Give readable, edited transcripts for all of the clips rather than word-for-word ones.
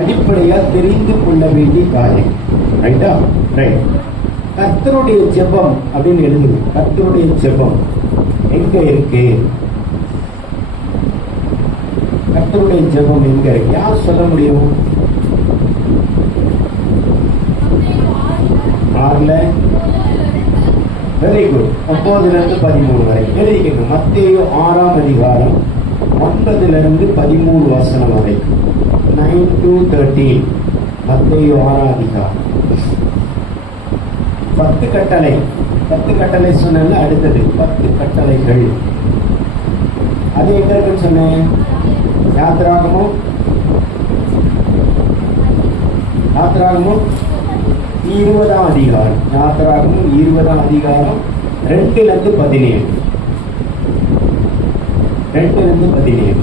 அடிப்படையா தெரிந்து கொள்ள வேண்டிய காரியம். ரைட்டா? ரைட். கர்த்தருடைய ஜெபம் அப்படின்னு எழுதுங்க. கர்த்தருடைய ஜெபம் எங்க இருக்கு? கர்த்தருடைய ஜெபம் எங்க இருக்கு? யார் சொல்ல முடியும்? 6ல வெரி குட். 9லிருந்து 13 வரை எழுதிக்கங்க. மத்தேயு 6ஆம் அதிகாரம் 9லிருந்து 13 வசனம் வரைக்கும். 9 to 13 மத்தேயு 6ஆம் அதிகாரம். 10 கட்டளை. 10 கட்டளை சொன்ன அடுத்தது 10 கட்டளைகள். அது எங்க இருக்குன்னு சொன்னேன்? யாத்திராகமும் 20ஆம் அதிகாரம். யாத்திராகமும் 20ஆம் அதிகாரம் 2லிருந்து 17. 2லிருந்து 17.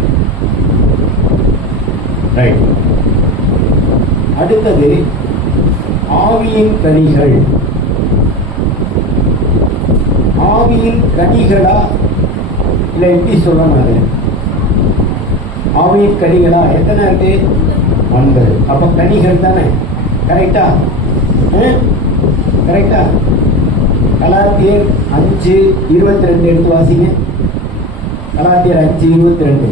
ரைட். அடுத்தது ஆவியின் கனிகள். ஆவியின் கனிகளா இல்ல எப்படி சொல்லணும்? அது ஆவியின் கனிகளா? எத்தனை இருக்கு? 9. அப்ப கனிகள் தானே? கரெக்டா? கரெக்டா? கலாத்தியர் 5:22 எடுத்து வாசிங்க. கலாத்தியர் 5:22.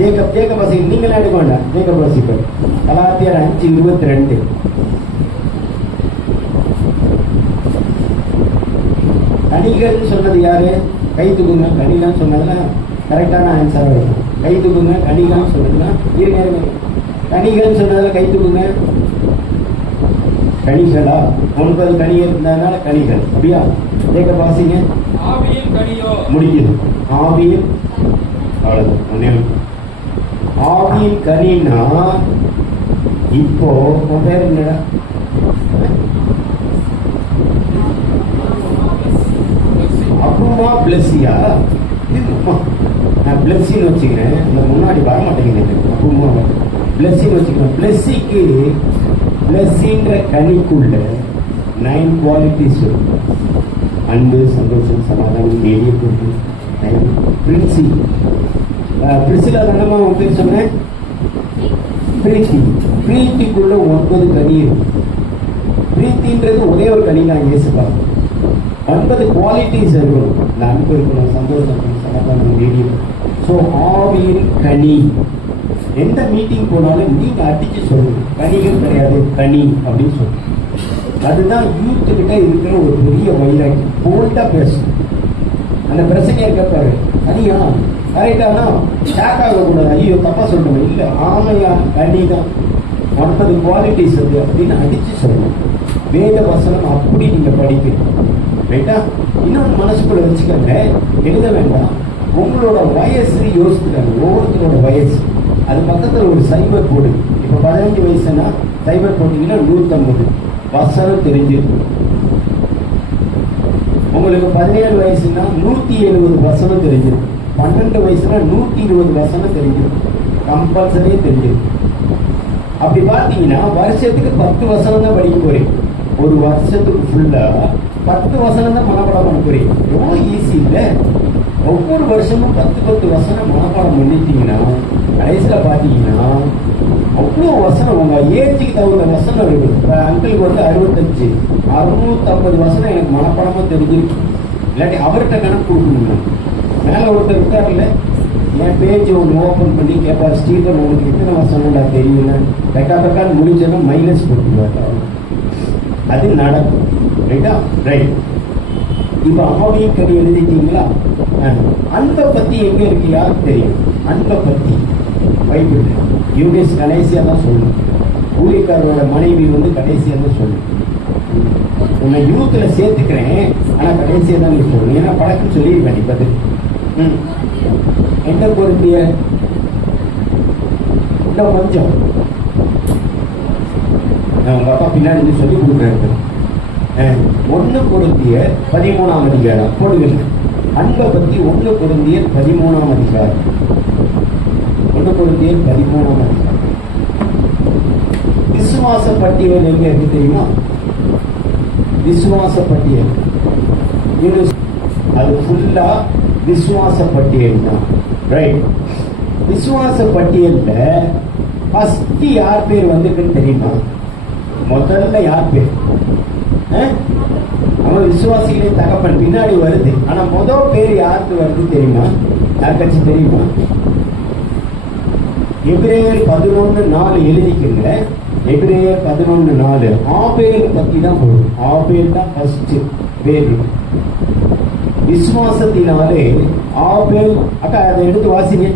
ஜேக்கப் வாசிங்க. நீங்களே எடுக்க வேண்டாம். ஜேக்கப் வாசிப்பார். கலாத்தியர் 5:22. கனிகள் சொன்னது யாரு? கை தூக்குங்க. கனிகள் சொன்னதுல கரெக்டான ஆன்சரா இருக்கும். கை தூக்குங்க. கனிகள் சொன்னதுல இருங்க. கனிகள் சொன்னதுல கை தூக்குங்க. கனிகளா? 9 கனிகள் இருந்ததுனால கனிகள். அப்படியா? ஜேக்கப் வாசிங்க. முடியுது. ஆவியில் அவ்வளவு. ஆவியின் கனின்னா இப்போ உன் பேர் என்னடா? அப்புறமா பிளஸியா? நான் பிளஸின்னு வச்சுக்கிறேன். இந்த முன்னாடி வரமாட்டேங்குது. அப்புறமா பிளஸின்னு வச்சுக்கிறேன். பிளஸின்ற கனிக்குள்ள 9 குவாலிட்டிஸ். அன்பு, சந்தோஷம், சமாதானம், நீடிய பொறுப்பு. பிரிசிலா தானமா உன் பேர் சொன்னேன்? பிரீத்தி. பிரீத்திக்குள்ள 9 கனி இருக்கு. பிரீத்தின்றது ஒரே ஒரு கனி தான். இயேசுப்பா 9 குவாலிட்டிஸ் இருக்கணும். அன்பு இருக்கணும், சந்தோஷம், சமாதானம், நீடிய. ஸோ ஆவியின் கனி. எந்த மீட்டிங் போனாலும் நீங்க அடிச்சு சொல்லுங்க. கனிகள் கிடையாது, கனி அப்படின்னு சொல்லுங்க. அதுதான் யூத் கிட்ட இருக்கிற ஒரு பெரிய வைராக்கி. போல்டா பேசணும். அந்த பிரச்சனையா இருக்காரு. கனியா? கரெக்டானா ஷாக் ஆகக்கூடாது. ஐயோ தப்பா சொல்லணும். இல்லை, ஆமையா கனி தான். 9 குவாலிட்டிஸ் அது அப்படின்னு அடிச்சு சொல்லணும். வேத வசனம் அப்படி நீங்க படிக்கணும். ரைட்டா? இன்னொன்று மனசுக்குள்ள வச்சுக்கோங்க. எழுத வேண்டாம். உங்களோட வயசு யோசிச்சுக்காங்க. ஒவ்வொருத்தரோட வயசு. அது பக்கத்தில் ஒரு சைபர் போர்டு. இப்போ 15 வயசுனா சைபர் போட்டிங்கன்னா 150 வசனம் தெரிஞ்சிருக்கும். உங்களுக்கு 17 வயசுனா 170 வசனம் தெரிஞ்சிருக்கும். 12 வயசுனா 120 வசனம் தெரிஞ்சிருக்கும். கம்பல்சரியே தெரிஞ்சிருக்கும். அப்படி பார்த்தீங்கன்னா வருஷத்துக்கு 10 வசனம் தான் படிக்க போறீங்க. ஒரு வருஷத்துக்கு ஃபுல்லா 10 வசனம் தான் மனப்பாடம் பண்ண போறீங்க. எவ்வளோ ஈஸி இல்லை? ஒவ்வொரு வருஷமும் 10 வசனம் மனப்பாடம் பண்ணிட்டீங்கன்னா கடைசியில் பார்த்தீங்கன்னா அவ்வளோ வசனம் உங்க ஏஜுக்கு தகுந்த வசனம் இருக்கு. அங்கிளுக்கு வந்து 65, 650 வசனம் எனக்கு மனப்பாடமா தெரிஞ்சிருக்கு. இல்லாட்டி அவர்கிட்ட கணக்கு கொடுக்கணுங்க. மேலே ஒருத்தர் இருக்காருல்ல, என் பேஜ் ஒன்று ஓப்பன் பண்ணி கேட்பார், ஸ்டீஃபன் உங்களுக்கு எத்தனை வசனம்டா தெரியும்னா ரெக்கார்ட் முடிச்சேன்னா மைனஸ் போட்டுருவாரு. அது நடக்கும். ரைட்டா? ரைட். இப்போ ஆவியின் கனி எழுதிட்டீங்களா? அன்பை பத்தி எங்க இருக்கு? யாருக்கு தெரியும்? அன்பை பத்தி பைபிள் யூனிஸ் கடைசியா தான் சொல்லணும். ஊழியக்காரரோட மனைவி வந்து கடைசியா தான் சொல்லணும். உன்னை யூத்துல சேர்த்துக்கிறேன், ஆனா கடைசியா தான் நீ சொல்லணும். ஏன்னா பழக்கம் சொல்லியிருக்கேன். நீ பதில் எந்த பொருத்திய இன்னும் கொஞ்சம் உங்க அப்பா பின்னாடி சொல்லி கொடுக்குறாரு. 1 Corinthians 13ஆம் அதிகாரம் போடுங்க. அன்பை பத்தி 1 Corinthians 13ஆம் அதிகாரம். 1 Corinthians 13ஆம் அதிகாரம். விசுவாச பட்டியல் எங்க இருக்கு தெரியுமா? விசுவாச பட்டியல் அது ஃபுல்லா விசுவாச பட்டியல் தான். ரைட்? விசுவாச பட்டியல்ல ஃபர்ஸ்ட் யார் பேர் வந்திருக்குன்னு தெரியுமா? முதல்ல யார் பேர்? அவன் விசுவாசிகளே தகப்பன் பின்னாடி வருது. ஆனா முதல் பேர் யாருக்கு வருது தெரியுமா? யாருக்காச்சும் தெரியுமா? எபிரேயர் 11:4 எழுதிக்குங்க. எபிரேயர் 11:4 ஆபேல் பத்தி தான் போகும். ஆபேல் தான் ஃபர்ஸ்ட் பேர். விசுவாசத்தினாலே ஆபேல், அக்கா அதை எடுத்து வாசிங்க.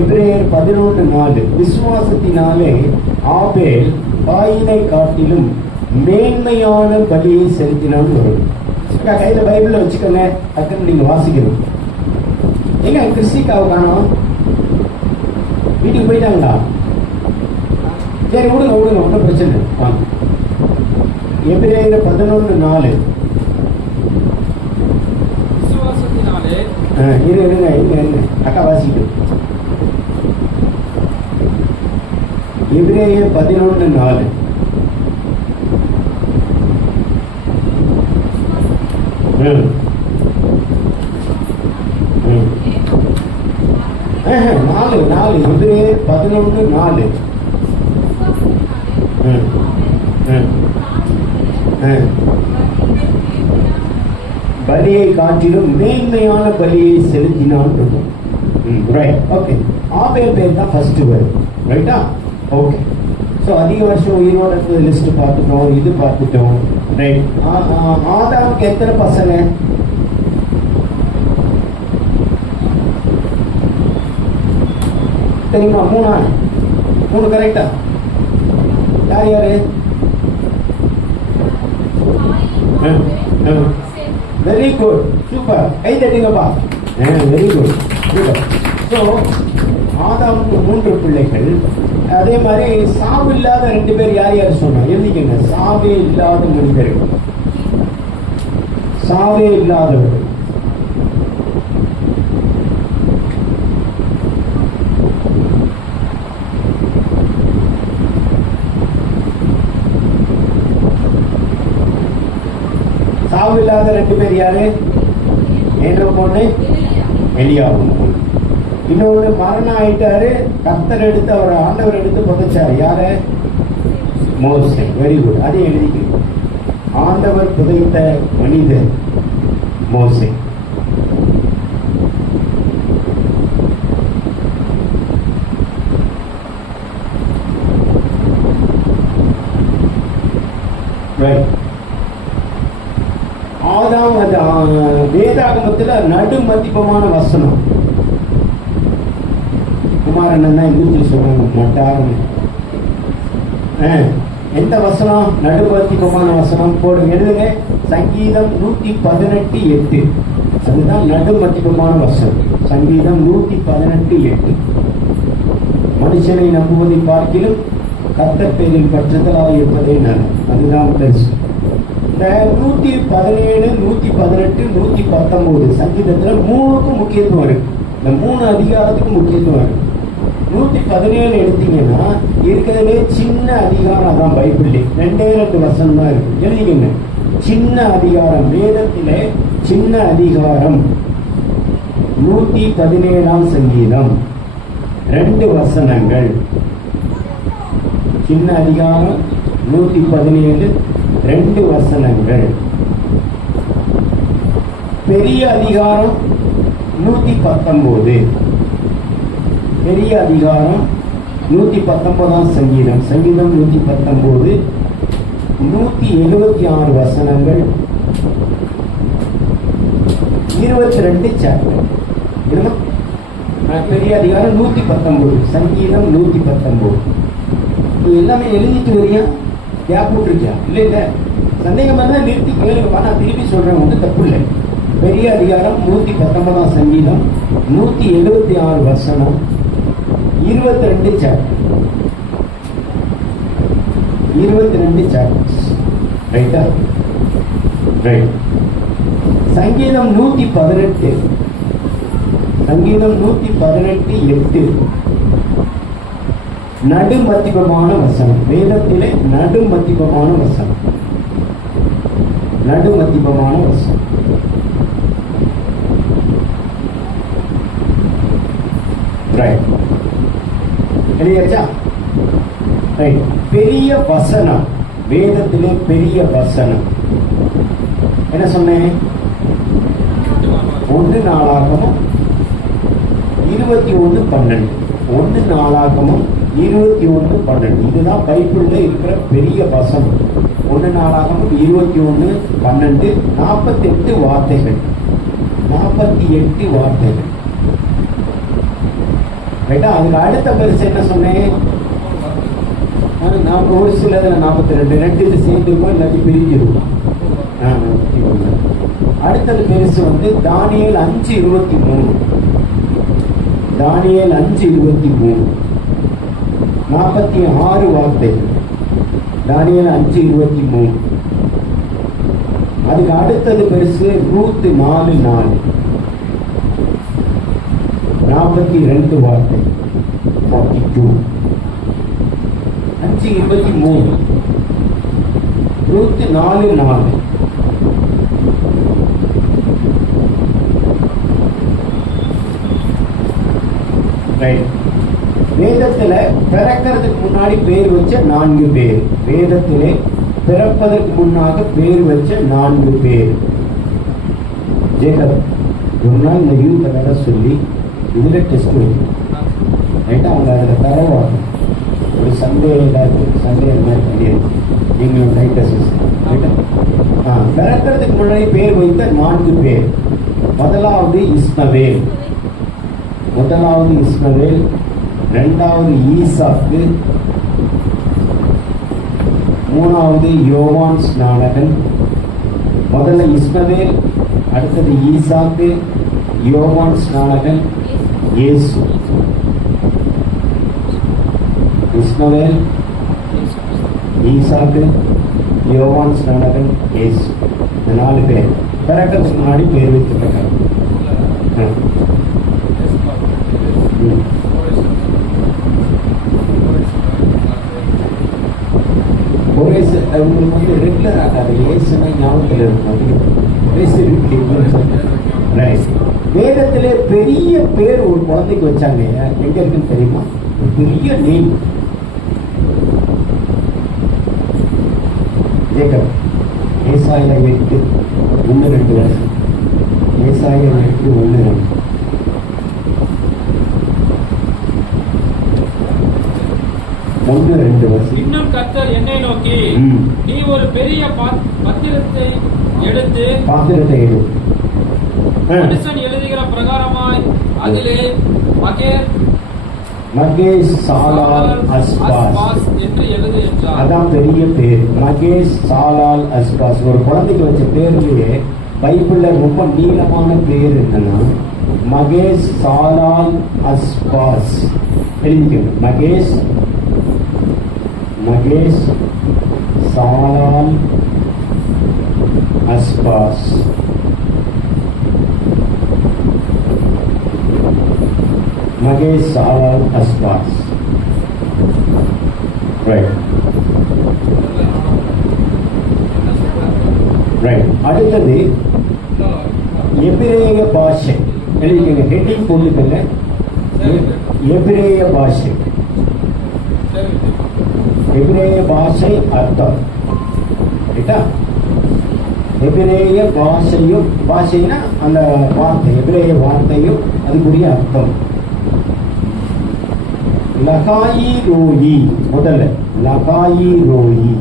எபிரேயர் 11:4 விசுவாசத்தினாலே ஆபேல் காயினை காட்டிலும் மேன்மையான பலியை செலுத்தினான்னு வரும். அக்கா கையில பைபிள்ல வச்சுக்கோங்க, டக்குன்னு நீங்க வாசிக்கணும். எங்க கிறிஸ்டிக்காவை காணோம்? வீட்டுக்கு போயிட்டாங்களா? சரி விடுங்க விடுங்க, ஒன்றும் பிரச்சனை இல்லை. வாங்க எபிரேயர் 11:4 இருங்க அக்கா வாசிட்டு. எபிரேயர் 11:4 4 எபிரேயர் 11:4 பலியை காட்டிலும் மேன்மையான பலியை செலுத்தினான். Right, okay. ஆபேல் பேர் தான் ஃபர்ஸ்ட் வேர்ட், ரைட்டா? ஓகே. ஸோ அதிக வருஷம் உயிரோட லிஸ்ட் பார்த்துட்டோம், இது பார்த்துட்டோம். ரைட். ஆதாமுக்கு எத்தனை பசங்க? தெரியுமா? 3 கரெக்டா? யார் யாரு? வெரி குட், சூப்பர், கை தட்டுங்கப்பா. Very good, super. ஸோ ஆதாமுக்கு 3 பிள்ளைகள். அதே மாதிரி சாவு இல்லாத 2 பேர் யார் யார் சொன்னா எழுதிக்கங்க. சாவே இல்லாத மனிதர்கள், சாவே இல்லாதவர்கள். சாவு இல்லாத 2 பேர் யாரு? ஏனோக்கு ஒண்ணு, எலியாவும். இன்னொன்னு மரணம் ஆயிட்டாரு, கர்த்தர் எடுத்து அவர் ஆண்டவர் எடுத்து புதைச்சாரு. யாரு? மோசே. வெரி குட், அதை எழுதிக்கு. ஆண்டவர் புதைத்த மனிதர் மோசே. வேதாகமத்துல நடுமதிப்பமான வசனம். குமாரன் தான் இங்கிலீஷ் சொல்றாங்க மட்டாரம். எந்த வசனம் நடுமதிப்பமான வசனம்? போடுங்க, எழுதுங்க. சங்கீதம் 118:8. அதுதான் நடுமதிப்பமான வசனம். சங்கீதம் 118:8. மனுஷனை நம்புவதை பார்க்கிலும் கர்த்தர் பேரில் பற்றுதலாக இருப்பதே நான். அதுதான் பெருசு. இந்த 117, 118, 119 சங்கீதத்துல 3க்கும் முக்கியத்துவம் இருக்கு. இந்த 3 அதிகாரத்துக்கு முக்கியத்துவம் இருக்கு. 117 எடுத்தீங்கன்னா இருக்கிறதுலே சின்ன அதிகாரம் அதான். பைபிள்ல 2 வசனம் தான் இருக்கு. எழுதிக்கங்க. சின்ன அதிகாரம், வேதத்திலே சின்ன அதிகாரம் 117 சங்கீதம், 2 வசனங்கள். சின்ன அதிகாரம் 117, 2 வசனங்கள். பெரிய அதிகாரம் 119. பெரிய அதிகாரம் 119 சங்கீதம். சங்கீதம் 119, 176 வசனங்கள், 22 சாப்டர். பெரிய அதிகாரம் 119, சங்கீதம் 119. எல்லாமே எழுதிட்டு வரியா? கேப் விட்டுருக்கியா? இல்ல இல்ல, சந்தேகமா தான் நிறுத்தி கேளுங்கப்பா. நான் திருப்பி சொல்றேன், ஒன்றும் தப்பு இல்லை. பெரிய அதிகாரம் 119 சங்கீதம், 176 வசனம், 22 சாப்டர். 22 சாப்டர்ஸ், ரைட்டா? ரைட். சங்கீதம் 118, சங்கீதம் 118:8. நடுமத்திபமான வசனம். வேதத்திலே நடுமத்திபமான வசனம். நடுமத்திபமான வசனம். ரைட். எழுதியாச்சா? பெரிய வசனம், வேதத்திலே பெரிய வசனம் என்ன சொன்னேன்? 1 நாளாகமம் 21:12. 1 நாளாகமம் 21:12. இதுதான் பைபிள்ல இருக்கிற பெரிய வசனம். 1 நாளாகமம் 21:12. 48 வார்த்தைகள். 48 வார்த்தைகள். ரைட்டா? அதுக்கு அடுத்த பெருசு என்ன சொன்னேன்? நான் ஒரு சிலதுல 42. 2 இது சேர்ந்துருக்கோம், இல்லாட்டி பிரிஞ்சிருக்கும். அடுத்தது பெருசு வந்து தானியேல் 5:23. தானியேல் 5:23. 46 வார்த்தைகள். தானியேல் 5:23. அதுக்கு அடுத்தது பெருசு ரூத் 4:4. 42 வார்த்தை. 42. 5:23. ரூத் 4:4. வேதத்துல பிறக்கிறதுக்கு முன்னாடி பேர் வச்ச 4 பேர். வேதத்திலே பிறப்பதற்கு முன்னாக பேர் வச்ச 4 பேர். ஜேக்கப் ஒரு நாள் இந்த யூத்தை வர சொல்லி இதுல டெஸ்ட் வைக்கணும். ரைட்டா? அவங்க அதில் தரவாகும். ஒரு சண்டே மாதிரி பண்ணிடுது. நீங்களும் ரைட் ரைட்டா? பிறக்கிறதுக்கு முன்னாடி பேர் வைத்த 4 பேர். முதலாவது இஸ்மவேல். இரண்டாவது ஈசாக்கு, மூணாவது யோவான் ஸ்நானகன். முதல்ல இஸ்மவேல், அடுத்தது ஈசாக்கு, யோவான் ஸ்நானகன், இயேசு. இஸ்மவேல், ஈசாக்கு, யோவான் ஸ்நானகன், இயேசு. இந்த 4 பேர் பிறக்கிறதுக்கு முன்னாடி பேர் வைக்கப்பட்டார். உங்களுக்கு வந்து ரெகுலர் ஆகாது. ஏசுனா ஞாபகத்தில் இருக்கும். வேதத்திலே பெரிய பேர் ஒரு குழந்தைக்கு வச்சாங்க. எங்க இருக்குன்னு தெரியுமா? பெரிய நேம். ஜேக்கப். ஏசாயா 8:1-2 வருஷம். ஏசாயா 8:1-2. இன்னும் கர்த்தர் என்னை நோக்கி, நீ ஒரு பெரிய பாத்திரத்தை எடுத்து மனுஷன் எழுதுகிற பிரகாரமாய் அதிலே மகேஷ் சாலால் அஸ்பாஸ் என்று எழுது என்றார். அதான் பெரிய பேர். மகேஷ் சாலால் அஸ்பாஸ். ஒரு குழந்தைக்கு வச்ச பேர்லயே பைபிள்ல ரொம்ப நீளமான பேர் என்னன்னா மகேஷ் சாலால் அஸ்பாஸ். எழுதிக்கணும். மகேஷ் சாலால் அஸ்பாஸ். மகேஷ் சாலால் அஸ்பாஸ். ரைட். அடுத்தது எபிரேய பாஷை. எழுதிக்கங்க. ஹெட்டிங் போட்டுக்கங்க. எபிரேய பாஷை. எபிரேய பாஷை அர்த்தம். ரைட்டா? எபிரேய பாஷைனா அந்த வார்த்தை, எபிரேய வார்த்தையும் அதுக்குரிய அர்த்தம். லகாயி ரோயி. முதல்ல லகாயி ரோயி.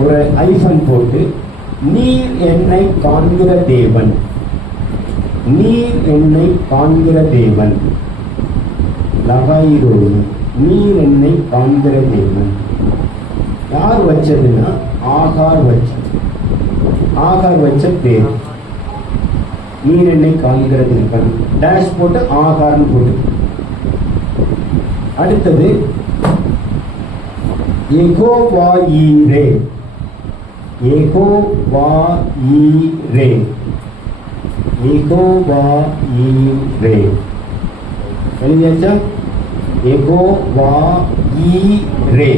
ஒரு ஐஃபன் போட்டு நீர் என்னை காண்கிற தேவன். நீர் என்னை காண்கிற தேவன். லகாயி ரோயி. நீர் என்னை காண்கிற தேவன். யார் வச்சதுன்னா ஆகார் வச்ச பேர். நீர் என்னை காண்கிற தேவன். டேஷ் போட்டு ஆகார்னு போட்டு. அடுத்தது யெகோவாயீரே. எழுதியாச்சா? யெகோவாயீரே.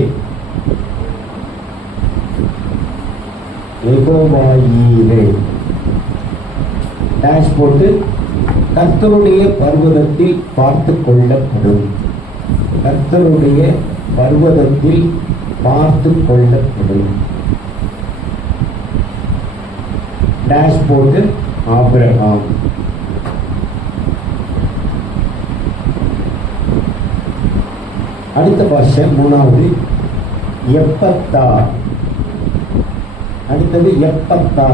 டேஷ் போட்டு கர்த்தருடைய பர்வதத்தில் பார்த்து கொள்ளப்படும். கர்த்தருடைய பர்வதத்தில் பார்த்து கொள்ளப்படும். டேஷ் போட்டு ஆபிரகாம். அடுத்த பாஷை மூணாவது எப்பத்தா. அடுத்தது எப்பத்தா.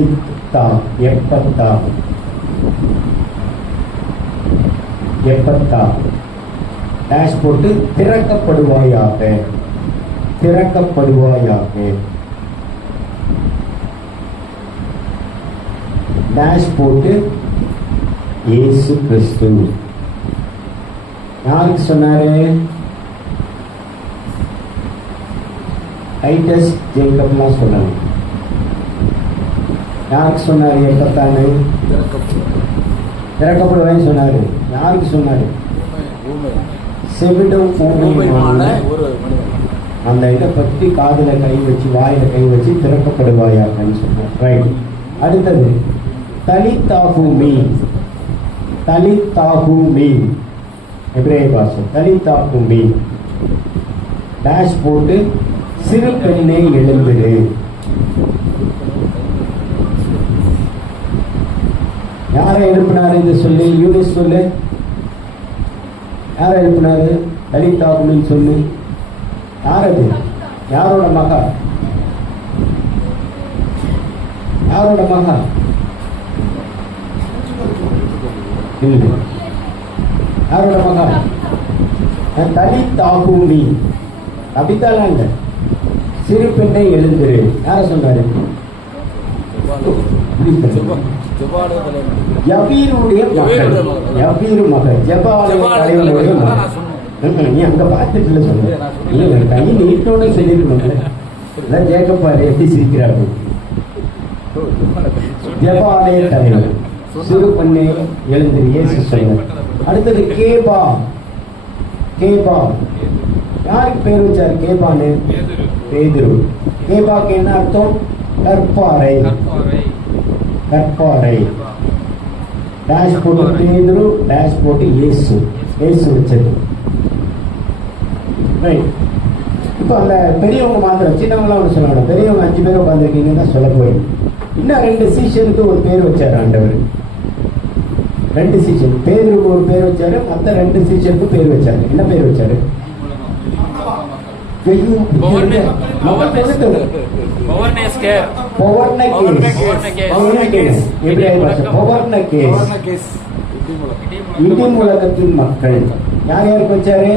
எப்பத்தா. எப்பத்தா. டேஷ் போட்டு திறக்கப்படுவாயாக. திறக்கப்படுவாயாக. டேஷ் போட்டு இயேசு கிறிஸ்து. யாருக்கு சொன்னாரு? டைட்டஸ் ஜேக்கப்லாம் சொன்னாங்க. யாருக்கு சொன்னாரு? எப்பத்தானு திறக்கப்படுவேன்னு சொன்னாரு. யாருக்கு சொன்னாரு? செவிடும் அந்த இதை பற்றி காதுல கை வச்சு வாயில கை வச்சு திறக்கப்படுவாயான்னு சொன்னார். ரைட். அடுத்தது தலித்தாகுமி. தலித்தாகுமி எபிரேய பாஷை. தலித்தாகுமி. டேஷ் போட்டு சிறு பெண்ணே எழுந்திரு. யாரை எழுப்பினாரு இது சொல்லி? யூனிஸ் சொல்லு. யாரை எழுப்பினாரு? தலித்தாகுமின்னு சொல்லு. யார் அது? யாரோட மகா? யாரோட மகா? இல்லை. யாரோட மகா? தலித்தாகுமி. அப்படித்தான் இல்லை. சிறு பெண்ணை எழுந்திரு. யார சொன்னாரு? யபீருடைய மகள். யபீரு மகள். ஜெபாலய தலைவனுடைய மகள். நீ அங்க பார்த்துட்டு சொல்ல. இல்ல கை நீட்டோட சொல்லிருக்கணும்ல. எல்லாம் ஜேக்கப்பாரு எப்படி சிரிக்கிறாரு. ஜெபாலய தலைவர். சிறு பெண்ணை எழுந்திரு. இயேசு சொன்னார். அடுத்தது கேபா. கேபா. யாருக்கு பேர் வச்சாரு கேபான்னு? பேதுரு. கேபாக்கு என்ன அர்த்தம்? கற்பாறை. கற்பாறை. டேஷ் போட்டு பேதுரு. டேஷ் போட்டு இயேசு. இயேசு வச்சது. ரைட். இப்போ அந்த பெரியவங்க மாத்திரம், சின்னவங்களாம் ஒன்று சொல்லணும். பெரியவங்க 5 பேர் உட்காந்துருக்கீங்கன்னு தான் சொல்ல போய். இன்னும் 2 சீஷனுக்கு ஒரு பேர் வச்சாரு ஆண்டவர். 2 சீஷன். பேருக்கு ஒரு பேர் வச்சாரு. மற்ற 2 சீஷனுக்கு பேர் வச்சாரு. என்ன பேர் வச்சாரு? இடிமுழக்கத்தின் மக்கள். யார் யாருக்கு வச்சாரு?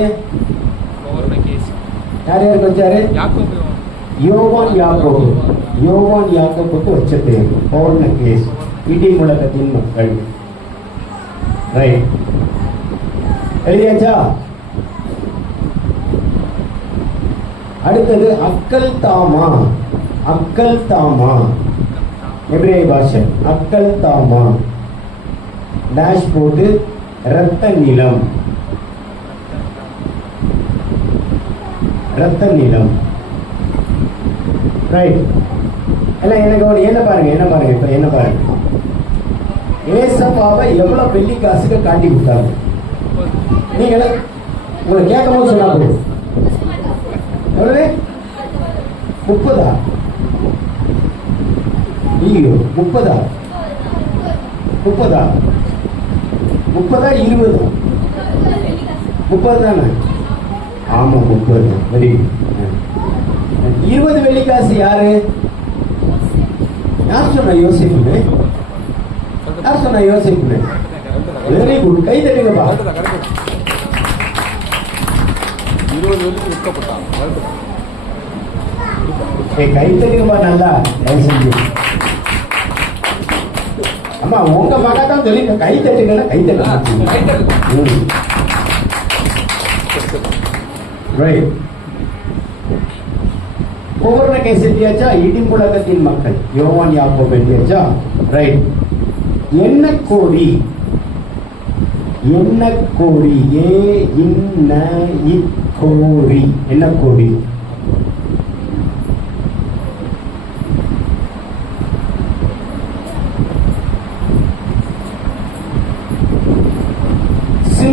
யார் யாருக்கு வச்சாரு? யோவான் யாக்கோபு. யோவான் யாக்கோபுக்கு வச்ச பேர் பௌர்ணகேஸ். இடிமுழக்கத்தின் மக்கள். ரைட். எழுதியாச்சா? அடுத்தது அக்கல் தாமா. அக்கல் தாமா எபிரேய பாஷை. அக்கல் தாமா. டேஷ் போட்டு இரத்த நிலம். இரத்த நிலம். ரைட். எல்லாம் எனக்கு என்ன பாருங்க. என்ன பாருங்க. இப்ப என்ன பாருங்க. ஏசப்பாவை எவ்வளவு வெள்ளி காசுக்கு காட்டி கொடுத்தாங்க. நீங்க உங்களை கேட்கும் போது சொன்னா போதும். எவ்வளவு? 30. ஐயோ 30. 30. 20. 30 தானே? ஆமா 30. வெரி 20 வெள்ளிக்காசு யாரு? யார் சொன்ன? யோசிப்பு. யார் சொன்ன? யோசிப்பு. Very good. கை தட்டுங்கப்பா. 20 வெள்ளிக்கு விற்கப்பட்டாங்க. கை தட்டுங்கப்பா. நல்லா செஞ்சு. அம்மா உங்க மகா தான் சொல்லி கை தட்டுங்கன்னா கை தட்டு. ரைட். பௌர்ண கேஸ் எழுதியாச்சா? இடிமுழக்கத்தின் மக்கள். யோவான் யாக்கோபு எழுதியாச்சா? ரைட். என்ன கோரி. என்ன கோரி. கோரி. என்ன கோரி?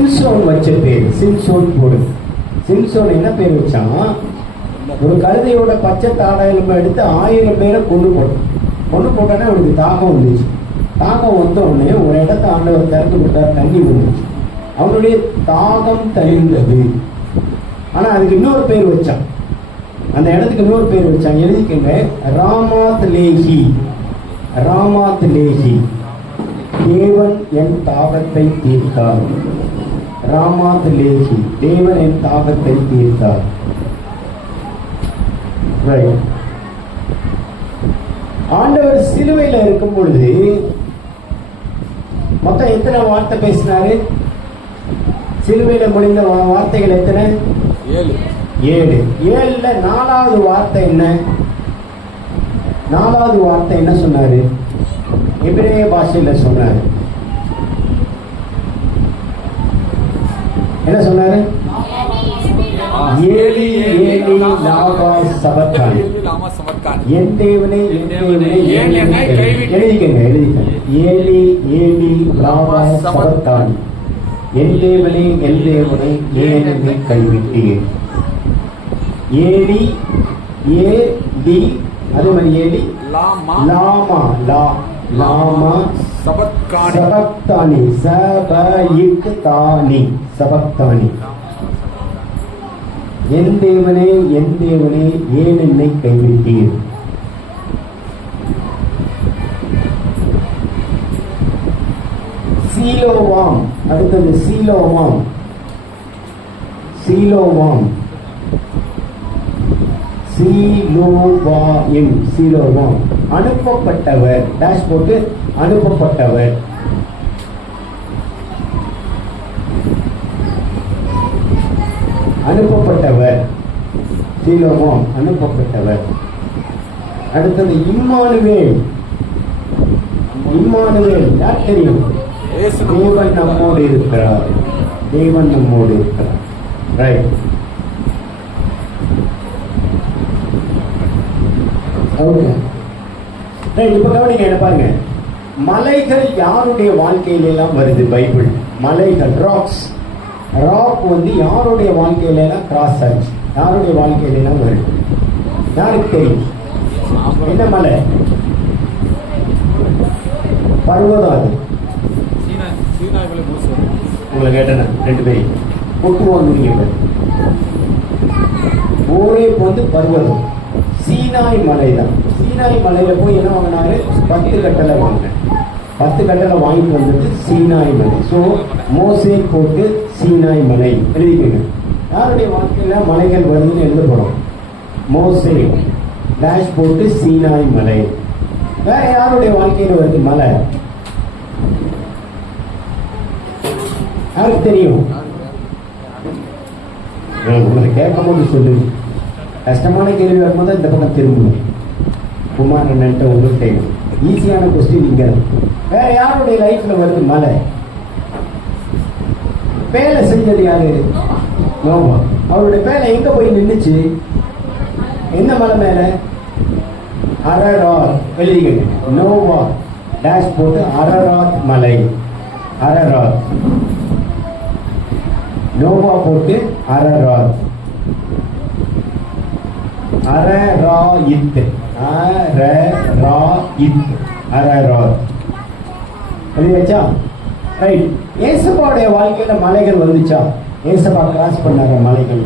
சிம்சோன் வச்ச பேர். சிம்சோன் போடு. சிம்சோன் என்ன பேர் வச்சான்? ஒரு கழுதையோட பச்சை தாடை எலும்பை எடுத்து 1000 பேரை கொண்டு போட்டோன்னே அவனுக்கு தாகம் வந்துச்சு. தாகம் வந்த உடனே ஒரு இடத்த ஆண்டவர் திறந்து விட்டார், தண்ணி வந்துச்சு. அவனுடைய தாகம் தணிந்தது. ஆனா அதுக்கு இன்னொரு பேர் வச்சான். அந்த இடத்துக்கு இன்னொரு பேர் வச்சான். எழுதிக்கங்க, ராமாத் லேஹி. ராமாத் லேஹி, தேவன் என் தாகத்தை தீர்த்தார். ராமாத் லேஹி, தேவன் என் தாகத்தை தீர்த்தார். ஆண்டவர் சிலுவையில இருக்கும் பொழுது மொத்தம் எத்தனை வார்த்தை பேசினாரு? சிலுவையில முடிந்த வார்த்தைகள் எத்தனை? 7. 7ல 4வது வார்த்தை என்ன? 4வது வார்த்தை என்ன சொன்னாரு? எபிரேய பாஷையில சொன்னாரு. என்ன சொன்னாரு? ஏலி ஏலி லாமா சபத்கானி. என் தேவனே என் தேவனே எழுதிக்கங்க. ஏலி ஏலி லாமா சபத்கானி. என் தேவனே என் தேவனே ஏன் என்னை கைவிட்டீர். ஏலி ஏலி, அதே மாதிரி ஏலி லாமா லாமா சபக்தானி. சபக்தானி. என் தேவனே ஏன் என்னை கைவிட்டீர். சீலோவாம். அடுத்தது சீலோவாம். சீலோவாம். சீலோவாம், அனுப்பப்பட்டவர். டேஷ் போட்டு அனுப்பப்பட்டவர். அனுப்பப்பட்டவர். சீலோவாம், அனுப்பப்பட்டவர். அடுத்தது இம்மானுவேல். இம்மானுவேல் யார் தெரியும்? தேவன் நம்மோடு இருக்கிறார். தேவன் நம்மோடு இருக்கிறார். ரைட். இப்ப கவனிங்க, என்ன பாருங்க. மலைகள் யாருடைய வாழ்க்கையில எல்லாம் வருது? பைபிள் மலைகள், ராக்ஸ். ராக் யாருடைய வாழ்க்கையில எல்லாம் கிராஸ் ஆச்சு? யாருடைய வாழ்க்கையில எல்லாம் வருது? யாருக்கு தெரியும்? என்ன மலை? பர்வதம். அது உங்களை கேட்டேன். 2 பேரும் ஒட்டுவாங்க. ஒரே பர்வதம் சீனாய் மலை தான். சீனாய் மலையில போய் என்ன வாங்கினாரு? 10 கட்டளை வாங்கினேன். 10 கட்டளை வாங்கிட்டு வந்தது சீனாய் மலை. ஸோ மோசே போட்டு சீனாய் மலை எழுதிக்கங்க. யாருடைய வாழ்க்கையில மலைகள் வருதுன்னு எழுத போறோம்? மோசே டேஷ் போட்டு சீனாய் மலை. வேற யாருடைய வாழ்க்கையில வருது மலை? யாருக்கு தெரியும்? உங்களை கேட்கும் போது சொல்லுங்க. கஷ்டமான கேள்வி வரும்போது இந்த பக்கம் திரும்பணும். குமார் என்னன்ட்டு உங்களுக்கு தெரியும். ஈஸியான கொஸ்டின் இங்க. வேற யாருடைய லைஃப்ல வருது மலை? வேலை செஞ்சது யாரு? நோவா. அவருடைய வேலை எங்க போய் நின்றுச்சு? என்ன மலை மேல? அரராத். எழுதிக்கங்க. நோவா டேஷ் போட்டு அரராத் மலை. அரராத். நோவா போட்டு அரராத். அரராயித். அரராத். எழுதியாச்சா? ரைட். ஏசப்பாவுடைய வாழ்க்கையில மலைகள் வந்துச்சா? ஏசப்பா கிராஸ் பண்ணாங்க மலைகள்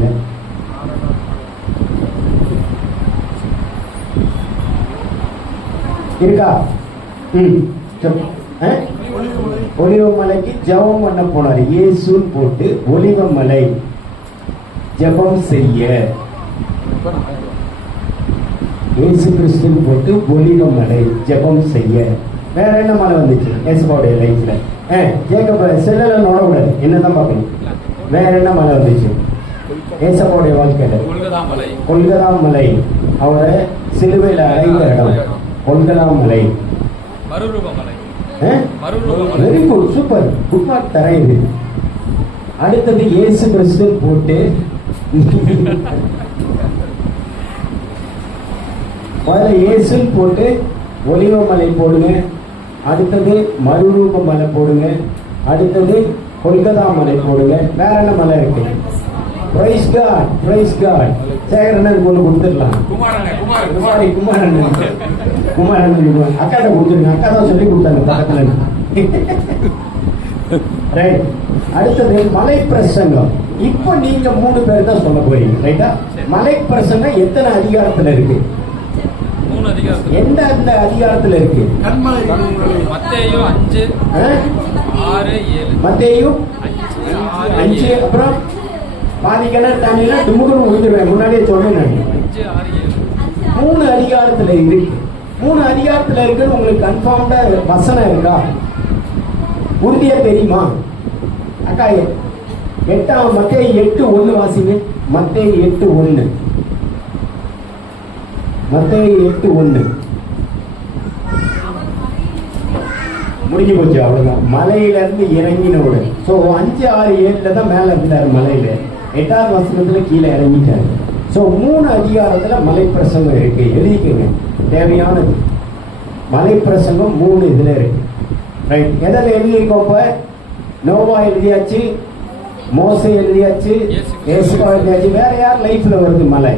இருக்கா? ஒலிவமலைக்கு ஜெபம் பண்ண போனார். இயேசுன்னு போட்டு ஒலிவமலை ஜெபம் செய்ய. இயேசு கிறிஸ்துன்னு போட்டு ஒலிவமலை ஜெபம் செய்ய. வேற என்ன மலை வந்துச்சு ஏசப்பாவுடைய லைஃப்ல? ஜேக்கப் செல்லல நோடக்கூடாது. என்னதான் பார்க்கணும். வேற என்ன மலை வந்துச்சு ஏசப்பாவுடைய வாழ்க்கையில? கொல்கதா மலை. அவரை சிலுவையில அடைந்த இடம் கொல்கதா மலை. Very good, super, good mark தரையுது. அடுத்தது இயேசு கிறிஸ்து போட்டு முதல்ல இயேசு போட்டு ஒலிவமலை போடுங்க. அடுத்தது மறுரூப மலை போடுங்க. அடுத்தது கொல்கத்தா மலை போடுங்க. வேற என்ன மலை இருக்கு? Praise God, praise God. Sekaran கொண்டு கொடுத்துடலாம். குமாரன் அக்காட்ட கொடுத்துருங்க. அக்கா தான் சொல்லி கொடுத்தாங்க பக்கத்துல. ரைட். அடுத்தது மலை பிரசங்கம். இப்ப நீங்க 3 பேர் தான் சொல்ல போறீங்க. ரைட்டா? மலை பிரசங்கம் எத்தனை அதிகாரத்துல இருக்கு? 3 அதிகாரம். எந்த அந்த அதிகாரத்துல இருக்கு? மத்தேயு 5 6 7. மத்தேயு 5 அப்புறம் பாதி கிணறு தண்ணியில துமுகுன்னு விழுந்துருவேன். முன்னாடியே சொன்னேன் நான். 5 6 7. 3 அதிகாரத்துல இருக்கு. 3 அதிகாரத்துல இருக்குன்னு உங்களுக்கு கன்ஃபார்ம்டா வசனம் இருக்கா? உறுதியா தெரியுமா? அக்கா 8 மத்தேயு 8:1 வாசிங்க. மத்தேயு 8:1. மத்தேயு 8:1 முடிஞ்சு போச்சு. அவ்வளவுதான். மலையில இருந்து இறங்கினோட. சோ 5 6 7 தான் மேல இருந்தாரு மலையில. 8வது வசனத்துல கீழே இறங்கிட்டாரு. சோ 3 அதிகாரத்துல மலை பிரசங்கம் இருக்கு. எழுதிக்கங்க தேவையானது. மலை பிரசங்கம் 3 இதுல இருக்கு. ரைட். எதில் எழுதியிருக்கோம்? இப்ப நோவா எழுதியாச்சு, மோசே எழுதியாச்சு, ஏசுவா எழுதியாச்சு. வேற யார் லைஃப்ல வருது மலை?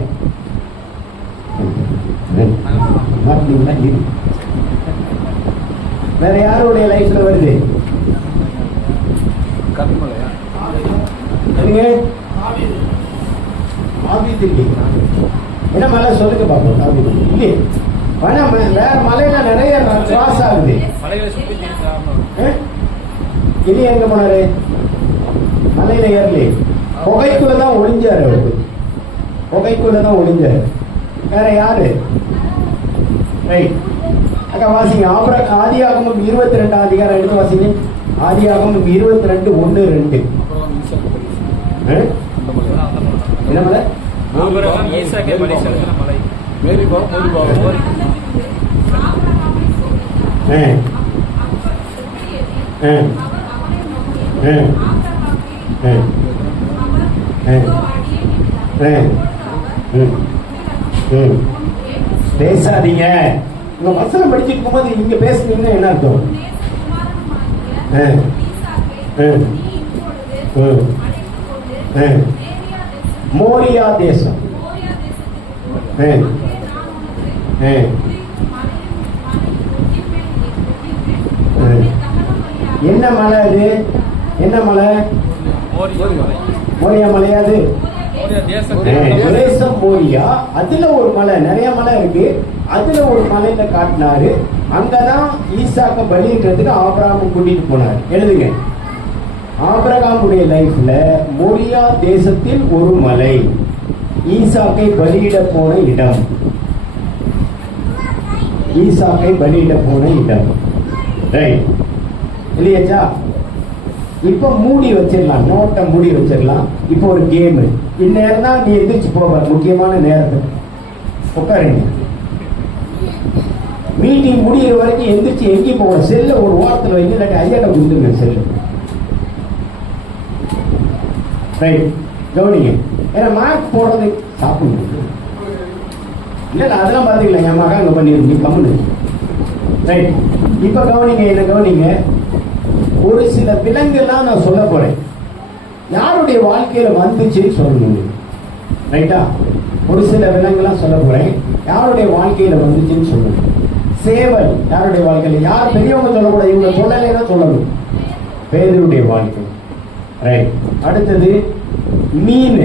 வேற யாருடைய லைஃப்ல வருது? என்ன மலை சொல்லுங்க பாப்போம். இல்லையே வேற மலையில நிறைய கிராஸ் ஆகுது. இனி எங்க போனாரு? மலையில ஏறல, புகைக்குள்ளதான் ஒளிஞ்சாரு. அவருக்கு புகைக்குள்ளதான் ஒளிஞ்சாரு. வேற யாரு? ரைட். அக்கா வாசிங்க. ஆதியாகமம் 22 அதிகாரம் எடுத்து வாசிங்க. ஆதியாகமம் 22:1-2. என்ன மலை? ஆபிரகாம் ஈசாக்கை பலி செலுத்தின மலை. பேசாதீங்க. உங்க வசனம் படிச்சுட்டு இருக்கும்போது இங்க பேசுனீங்கன்னா என்ன அர்த்தம்? மோரியா தேசம். என்ன மலை அது? என்ன மலை? மோரியா மலையாது? தேசம் மோரியா. அதுல ஒரு மலை, நிறைய மலை இருக்கு. அதுல ஒரு மலையில காட்டினாரு. அங்கதான் ஈசாக்க பலியிடுறதுக்கு ஆபிரகாம் கூட்டிட்டு போனார். எழுதுங்க. ஆபிரகாமுடைய லைஃப்ல மோரியா தேசத்தில் ஒரு மலை, ஈசாக்கை பலியிட போன இடம். ஈசாக்கை பலியிட போன இடம். ரைட் இல்லையாச்சா? இப்ப மூடி வச்சிடலாம். நோட்டை மூடி வச்சிடலாம். இப்போ ஒரு கேம். இந்நேரம் தான் நீ எந்திரிச்சு போவ. முக்கியமான நேரத்தை உட்காருங்க. மீட்டிங் முடிகிற வரைக்கும் எந்திரிச்சு எங்கேயும் போக. செல்ல ஒரு வாரத்தில் வைங்க, இல்லாட்டி ஐயாட்ட கொடுத்துருங்க செல்லு. ரைட். கவனிங்க. ஏன்னா மார்க் போடுறது சாப்பிடுங்க. இல்ல அதெல்லாம் பாத்தீங்களா? என் மகன் அங்க பண்ணிருக்கு. நீ கம்முனு. ரைட். இப்ப கவனிங்க. என்ன கவனிங்க. ஒரு சில விலங்குலாம் நான் சொல்ல போறேன். யாருடைய வாழ்க்கையில வந்துச்சுன்னு சொல்லணும். ரைட்டா? ஒரு சில விலங்குலாம் சொல்ல போறேன். யாருடைய வாழ்க்கையில வந்துச்சுன்னு சொல்லணும். சேவல் யாருடைய வாழ்க்கையில? யார் பெரியவங்க சொல்லக்கூடாது. இவங்க சொல்லலைன்னா சொல்லணும். பேதருடைய வாழ்க்கை. ரைட். அடுத்தது மீன்,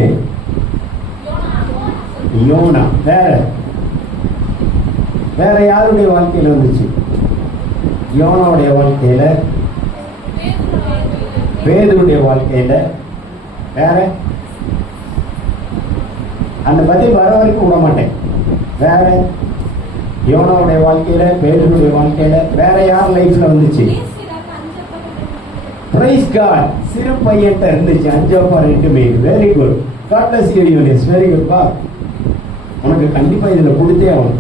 யோனா. வேற யாருடைய வாழ்க்கையில வந்துச்சு? யோனாவுடைய வாழ்க்கையில, பேதுருடைய வாழ்க்கையில. வேற அந்த பதில் வர வரைக்கும் விட மாட்டேன். வேற யோனாவுடைய வாழ்க்கையில, பேதுருடைய வாழ்க்கையில. வேற யார் லைஃப்ல வந்துச்சு? Praise God. சிறு பையன்ட்ட இருந்துச்சு 5 அப்பா 2 மீன். Very good. God bless you Eunice. Very good பா. உனக்கு கண்டிப்பா இதுல கொடுத்தே ஆகும்.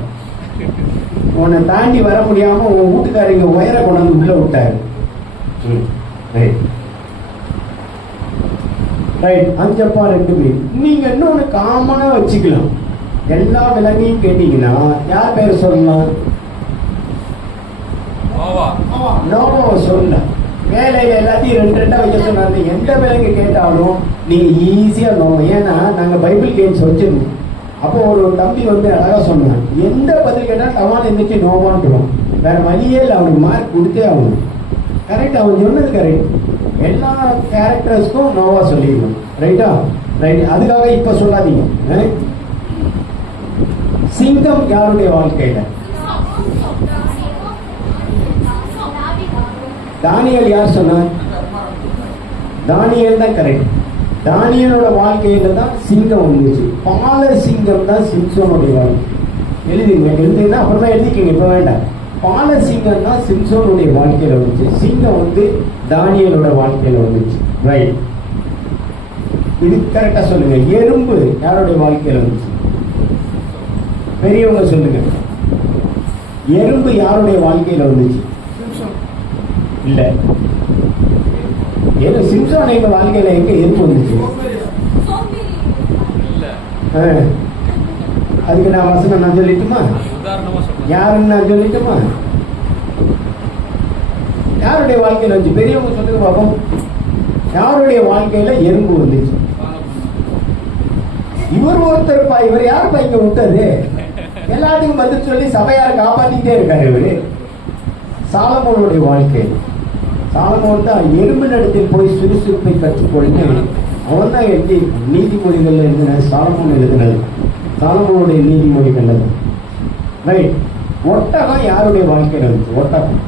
உன்னை தாண்டி வர முடியாம உன் வீட்டுக்காரங்க உயர கொண்டாந்து உள்ள விட்டாரு. ரைட். 5 அப்பா 2 மீன். நீங்க இன்னொன்னு காமனா வச்சுக்கலாம். எல்லா விலங்கையும் கேட்டீங்கன்னா யார் பேர் சொல்லலாம்? நோவா சொல்லலாம். வேலையில எல்லாத்தையும் ரெண்டு ரெண்டா வைக்க சொன்னாரு. எந்த வேலைக்கு கேட்டாலும் நீங்க ஈஸியா நோங்க. ஏன்னா நாங்க பைபிள் கேம்ஸ் வச்சிருந்தோம். அப்போ ஒரு தம்பி வந்து அழகா சொன்னான், எந்த பதில் கேட்டாலும் டவான் எந்திரிச்சு நோவான்ட்டுருவான். வேற வழியே இல்லை, அவனுக்கு மார்க் கொடுத்தே ஆகணும். கரெக்ட், அவன் சொன்னது கரெக்ட். எல்லா கேரக்டர்ஸ்க்கும் நோவா சொல்லிடுவான். ரைட்டா? ரைட். அதுக்காக இப்ப சொல்லாதீங்க. சிங்கம் யாருடைய வாழ்க்கையில? தானியல். யார் சொன்னார்? தானியல் தான் கரெக்ட். தானியலோட வாழ்க்கையில தான் சிங்கம் வந்துச்சு. பால சிங்கம் தான் சிம்சோனுடைய வாழ்க்கை. எழுதிங்கன்னா அப்புறமா எழுதிக்கங்க, இப்ப வேண்டாம். பால சிங்கம் தான் சிம்சோனுடைய வாழ்க்கையில வந்துச்சு. சிங்கம் வந்து தானியலோட வாழ்க்கையில வந்துச்சு. ரைட், இது கரெக்டா சொல்லுங்க. எறும்பு யாருடைய வாழ்க்கையில வந்துச்சு? பெரியவங்க சொல்லுங்க. எறும்பு யாருடைய வாழ்க்கையில வந்துச்சு? இல்ல, சிம்சோன் எங்க வாழ்க்கையில எங்க எறும்பு வந்துச்சு? அதுக்கு நான் வசனம் நான் சொல்லிட்டுமா? யாருன்னு நான் சொல்லிட்டுமா? யாருடைய வாழ்க்கையில வந்துச்சு? பெரியவங்க சொல்லுங்க பாப்போம். யாருடைய வாழ்க்கையில எறும்பு வந்துச்சு? இவர் ஒருத்தருப்பா. இவர் யாருப்பா இங்க விட்டது? எல்லாத்துக்கும் பதில் சொல்லி சபையார காப்பாத்திட்டே இருக்காரு இவரு. சாலமோனுடைய வாழ்க்கை. சாலமோன் தான் எறும்பு நடத்தில் போய் சுறுசுறுப்பை கற்றுக்கொண்டு அவன் தான் எழுதி நீதிமொழிகள் எழுதின. சாலமோன் எழுதினது சாலமோனுடைய நீதிமொழிகள். ரைட். ஒட்டகம் யாருடைய வாழ்க்கையில் இருந்துச்சு? ஒட்டகம்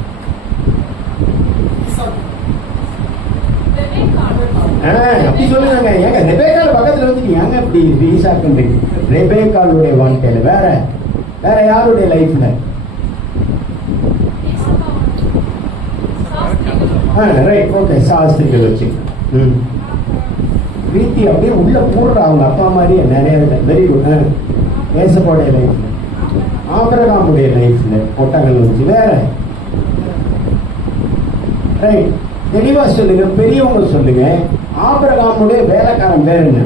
அப்படி சொல்லுங்க. ஏங்க ரெபேக்கால பக்கத்துல வந்து ஏங்க இப்படி ஈசாக்குன்றீங்க? ரெபேக்காலுடைய வாழ்க்கையில. வேற வேற யாருடைய லைஃப்ல? Right, okay. சாஸ்திரிகள் வச்சு பிரீத்தி அப்படியே உள்ள போடுற அவங்க அப்பா மாதிரியே நிறைய. Very good. ஏசப்போடைய லைஃப்ல, ஆபிரகாமுடைய லைஃப்ல ஒட்டங்கள் வச்சு. வேற ரைட், தெளிவா சொல்லுங்க. பெரியவங்க சொல்லுங்க. ஆபிரகாமுடைய வேலைக்காரன் பேர் என்ன?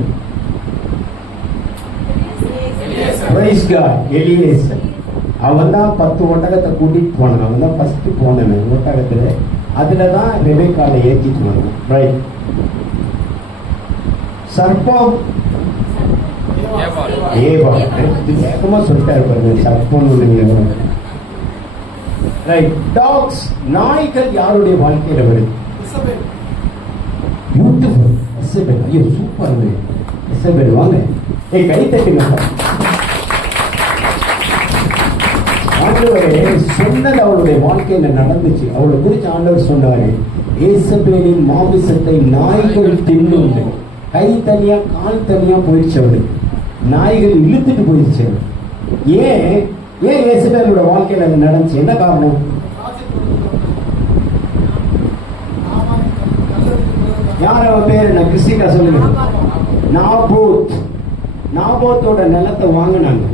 எலியேசர். அவன் தான் 10 ஒட்டகத்தை கூட்டிட்டு போனான். அவன் தான் ஃபர்ஸ்ட் போனவன் ஒட்டகத்துல. அதுலதான் ரெபேக்கால ஏற்றிட்டு வந்தான். ரைட். சர்ப்பம் ஏவா. வேகமா சொல்லிட்டாரு பாருங்க. சர்ப்பம். ரைட். டாக்ஸ் நாய்கள் யாருடைய வாழ்க்கையில வருது? பியூட்டிஃபுல். எசபெல். ஐயோ சூப்பர். எசபெல் வாங்க. கை தட்டுங்க. ஆண்டவரே சொன்னது அவளுடைய வாழ்க்கையில நடந்துச்சு. அவளை குறித்து ஆண்டவர் சொன்னாரு, ஏசபேலின் மாமிசத்தை நாய்கள் தின்னும். கை தனியா கால் தனியா போயிடுச்சு. அவரு நாய்கள் இழுத்துட்டு போயிடுச்சு. ஏன் ஏன் ஏசபேலோட வாழ்க்கையில அது நடந்துச்சு? என்ன காரணம்? யார் அவ பேர் என்ன? கிறிஸ்டிகா சொல்லுங்க. நாபோத். நாபோத்தோட நிலத்தை வாங்கினாங்க.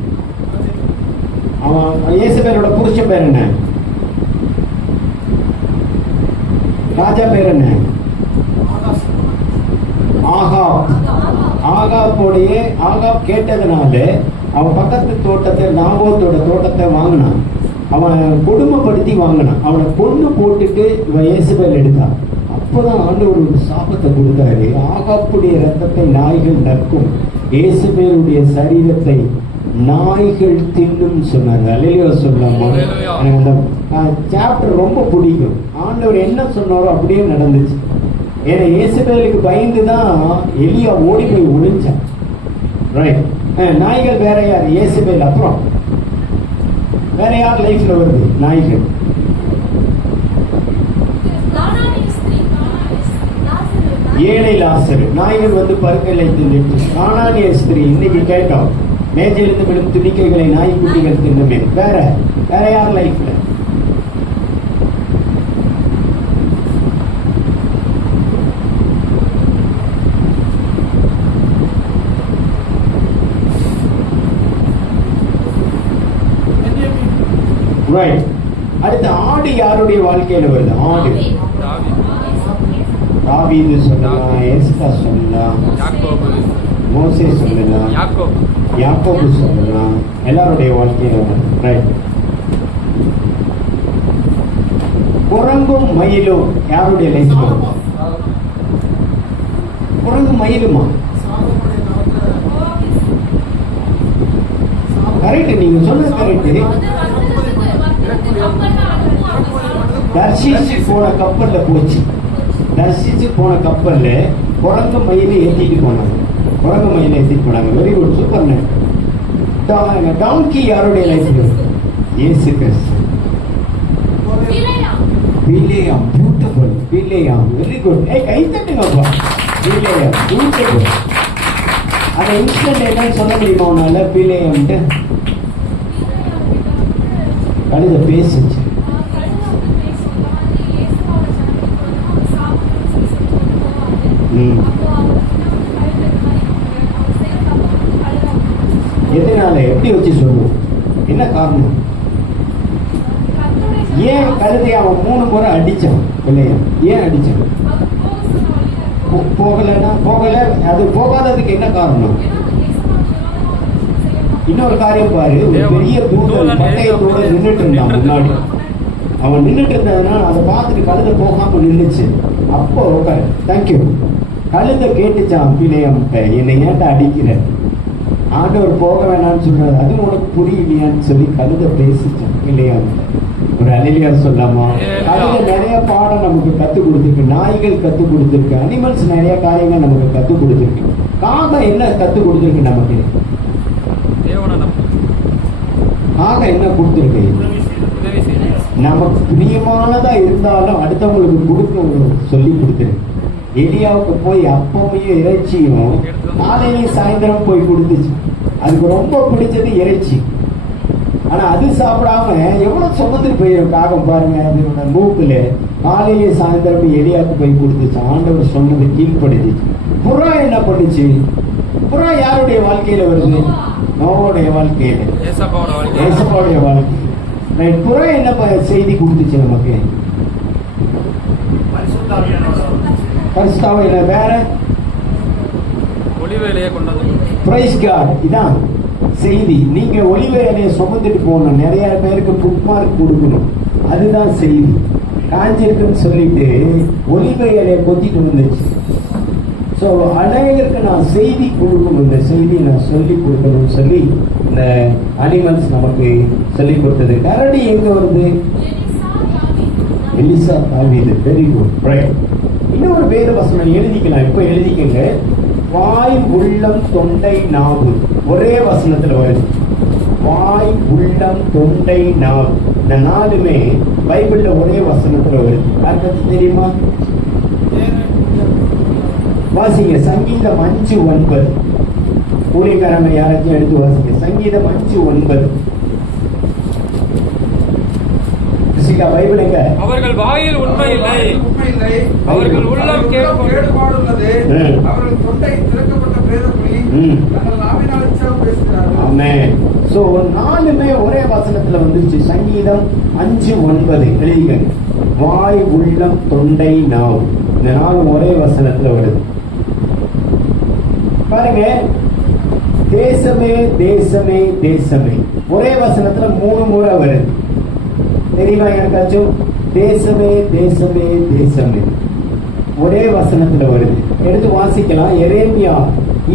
அவன் ஏசபேலோட புருஷன் பேர் என்ன? ராஜா பேர் என்ன? ஆகாப். ஆகாப் கேட்டதுனால அவன் பக்கத்து தோட்டத்தை, நாபோத்தோட தோட்டத்தை வாங்கினான். அவன் கொடுமைப்படுத்தி வாங்கினான். அவனை கொண்டு போட்டுட்டு இவன் ஏசபேல் எடுத்தான். அப்பதான் ஆண்டவர் ஒரு சாபத்தை கொடுத்தாரு. ஆகாப்புடைய ரத்தத்தை நாய்கள் நக்கும், ஏசபேலுடைய சரீரத்தை நாய்கள் தின்னும் சொன்னார். அல்லேலூயா சொல்லாமா? எனக்கு அந்த சாப்டர் ரொம்ப பிடிக்கும். ஆண்டவர் என்ன சொன்னாரோ அப்படியே நடந்துச்சு. ஏன்னா ஏசபேலுக்கு பயந்துதான் எலியா ஓடி போய் ஒளிஞ்சான். ரைட். நாய்கள் வேற யார்? ஏசபேல். அப்புறம் வேற யார் லைஃப்ல வருது? நாய்கள். ஏழை லாசரு. நாய்கள் வந்து பருக்கையில தின்னுட்டு. கானானிய ஸ்திரீ. இன்னைக்கு கேட்டோம், மேஜையிலிருந்து விடும் துணிக்கைகளை நாய்க்குட்டிகள் தின்னுமே. வேற வேற யார் லைஃப்ல? ரைட். அடுத்து ஆடு யாருடைய வாழ்க்கையில வருது? ஆடு. தாவீது சொல்லலாம், எஸ்தா சொல்லலாம், மோசே சொல்லலாம், யாக்கோபு சொல்லலாம். எல்லாருடைய வாழ்க்கையில வருது. ரைட். குரங்கும் மயிலும் யாருடைய லைஃப்? குரங்கும் மயிலுமா? கரெக்ட், நீங்க சொன்னது கரெக்ட். தர்ஷிச்சு போன கப்பல்ல போச்சு. தர்ஷிச்சு போன கப்பல்ல குரங்கு மயிலை ஏத்திட்டு போனாங்க. குரங்கு மயிலை ஏத்திட்டு போனாங்க. Very good, super. டவுன்கி யாருடைய லைஃப்? இயேசு கிறிஸ்து. பிலேயாம், பியூட்டிஃபுல். பிலேயாம், வெரி குட். கை தட்டுங்கப்பா. பிலேயாம், பியூட்டிஃபுல். அதை இன்ஸ்டன்ட் என்னன்னு சொல்ல முடியுமா உன்னால? பிலேயாம்ட்டு கழுத பேசுச்சு. எதனால? எப்படி வச்சு சொல்லுவோம்? என்ன காரணம்? ஏன் கழுதையை அவன் 3 முறை அடிச்சான்? இல்லையா? ஏன் அடிச்சான்? போகலன்னா போகல. அது போகாததுக்கு என்ன காரணம்? இன்னொரு காரியம் பாரு, ஒரு பெரிய தூதன் பட்டயத்தோட நின்றுட்டு இருந்தான் முன்னாடி. அவன் நின்றுட்டு இருந்ததுனால அதை பார்த்துட்டு கழுதை போகாம நின்றுச்சு. அப்போ தேங்க்யூ கழுதை கேட்டுச்சான், பிள்ளையம் என்னை ஏன்ட்ட அடிக்கிற? ஆண்டவர் போக வேணாம்னு சொல்றாரு, அது உனக்கு புரியலையான்னு சொல்லி கழுதை பேசிச்சான். இல்லையா? ஒரு அலிலியா சொல்லாமா? கழுதை நிறைய பாடம் நமக்கு கத்துக் கொடுத்துருக்கு. நாய்கள் கத்துக் கொடுத்துருக்கு. அனிமல்ஸ் நிறைய காரியங்கள் நமக்கு கத்துக் கொடுத்துருக்கு. காகம் என்ன கத்துக் கொடுத்துருக்கு நமக்கு? காகம் என்ன கொடுத்துருக்கு? நமக்கு பிரியமானதா இருந்தாலும் அடுத்தவங்களுக்கு கொடுக்க சொல்லி கொடுத்துருக்கு. எலியாவுக்கு போய் அப்பமையும் இறைச்சியும் காலையிலையும் சாயந்தரம் போய் கொடுத்துச்சு. அதுக்கு ரொம்ப பிடிச்சது இறைச்சி. ஆனா அது சாப்பிடாம எவ்வளவு சுமந்துட்டு போயிடும் காகம் பாருங்க. அதோட மூக்குல காலையிலேயே சாயந்தரம் எலியாவுக்கு போய் கொடுத்துச்சு. ஆண்டவர் சொன்னது கீழ்படுத்துச்சு. புறா என்ன பண்ணுச்சு? புறா யாருடைய வாழ்க்கையில வருது? நோவுடைய வாழ்க்கையில, ஏசப்பாவுடைய வாழ்க்கை. புறா என்ன செய்தி கொடுத்துச்சு நமக்கு? பரிசுத்தாவியான வேற ஒளிவேலையை கொண்டது. Praise God. இதான் செய்தி. நீங்க ஒளிவேலையை சுமந்துட்டு போகணும். நிறைய பேருக்கு புக்மார்க் கொடுக்கணும். அதுதான் செய்தி. காஞ்சிருக்குன்னு சொல்லிட்டு ஒளிவேலையை கொத்திட்டு வந்துச்சு. ஸோ அநேகருக்கு நான் செய்தி கொடுக்கணும். இந்த செய்தியை நான் சொல்லி கொடுக்கணும்னு சொல்லி இந்த அனிமல்ஸ் நமக்கு சொல்லி கொடுத்தது. கரடி எங்க வருது? எலிசா தாவீது. Very good. ரைட். இன்னொரு வேத வசனம் எழுதிக்கலாம். இப்ப எழுதிக்கங்க. வாய், உள்ளம், தொண்டை, நாவு. ஒரே வசனத்துல வருது. வாய், உள்ளம், தொண்டை, நாவு. இந்த 4மே பைபிள்ல ஒரே வசனத்துல வருது. யாருக்காச்சும் தெரியுமா? வாசிங்க. சங்கீதம் 5:9. ஊழியக்காரங்க யாராச்சும் எடுத்து வாசிங்க. சங்கீதம் 5:9. பைபிள் எங்க? அவர்கள் வாயில் உண்மை இல்லை, அவர்கள் உள்ளம் கேடுபாடுள்ளது, அவர்கள் தொண்டை திறக்கப்பட்ட பிரேதக்குழி, தங்கள் நாவினால் இச்சகம் பேசுகிறார்கள். ஆமென். சோ 4மே ஒரே வசனத்துல வந்துருச்சு. சங்கீதம் 5:9 எழுதிக்கங்க. வாய், உள்ளம், தொண்டை, நாவு. இந்த 4 ஒரே வசனத்துல வருது. பாருங்க. தேசமே தேசமே தேசமே ஒரே வசனத்துல 3 முறை வருது. தெரியுமா எனக்காச்சும்? தேசமே தேசமே தேசமே ஒரே வசனத்துல வருது. எடுத்து வாசிக்கலாம். எரேமியா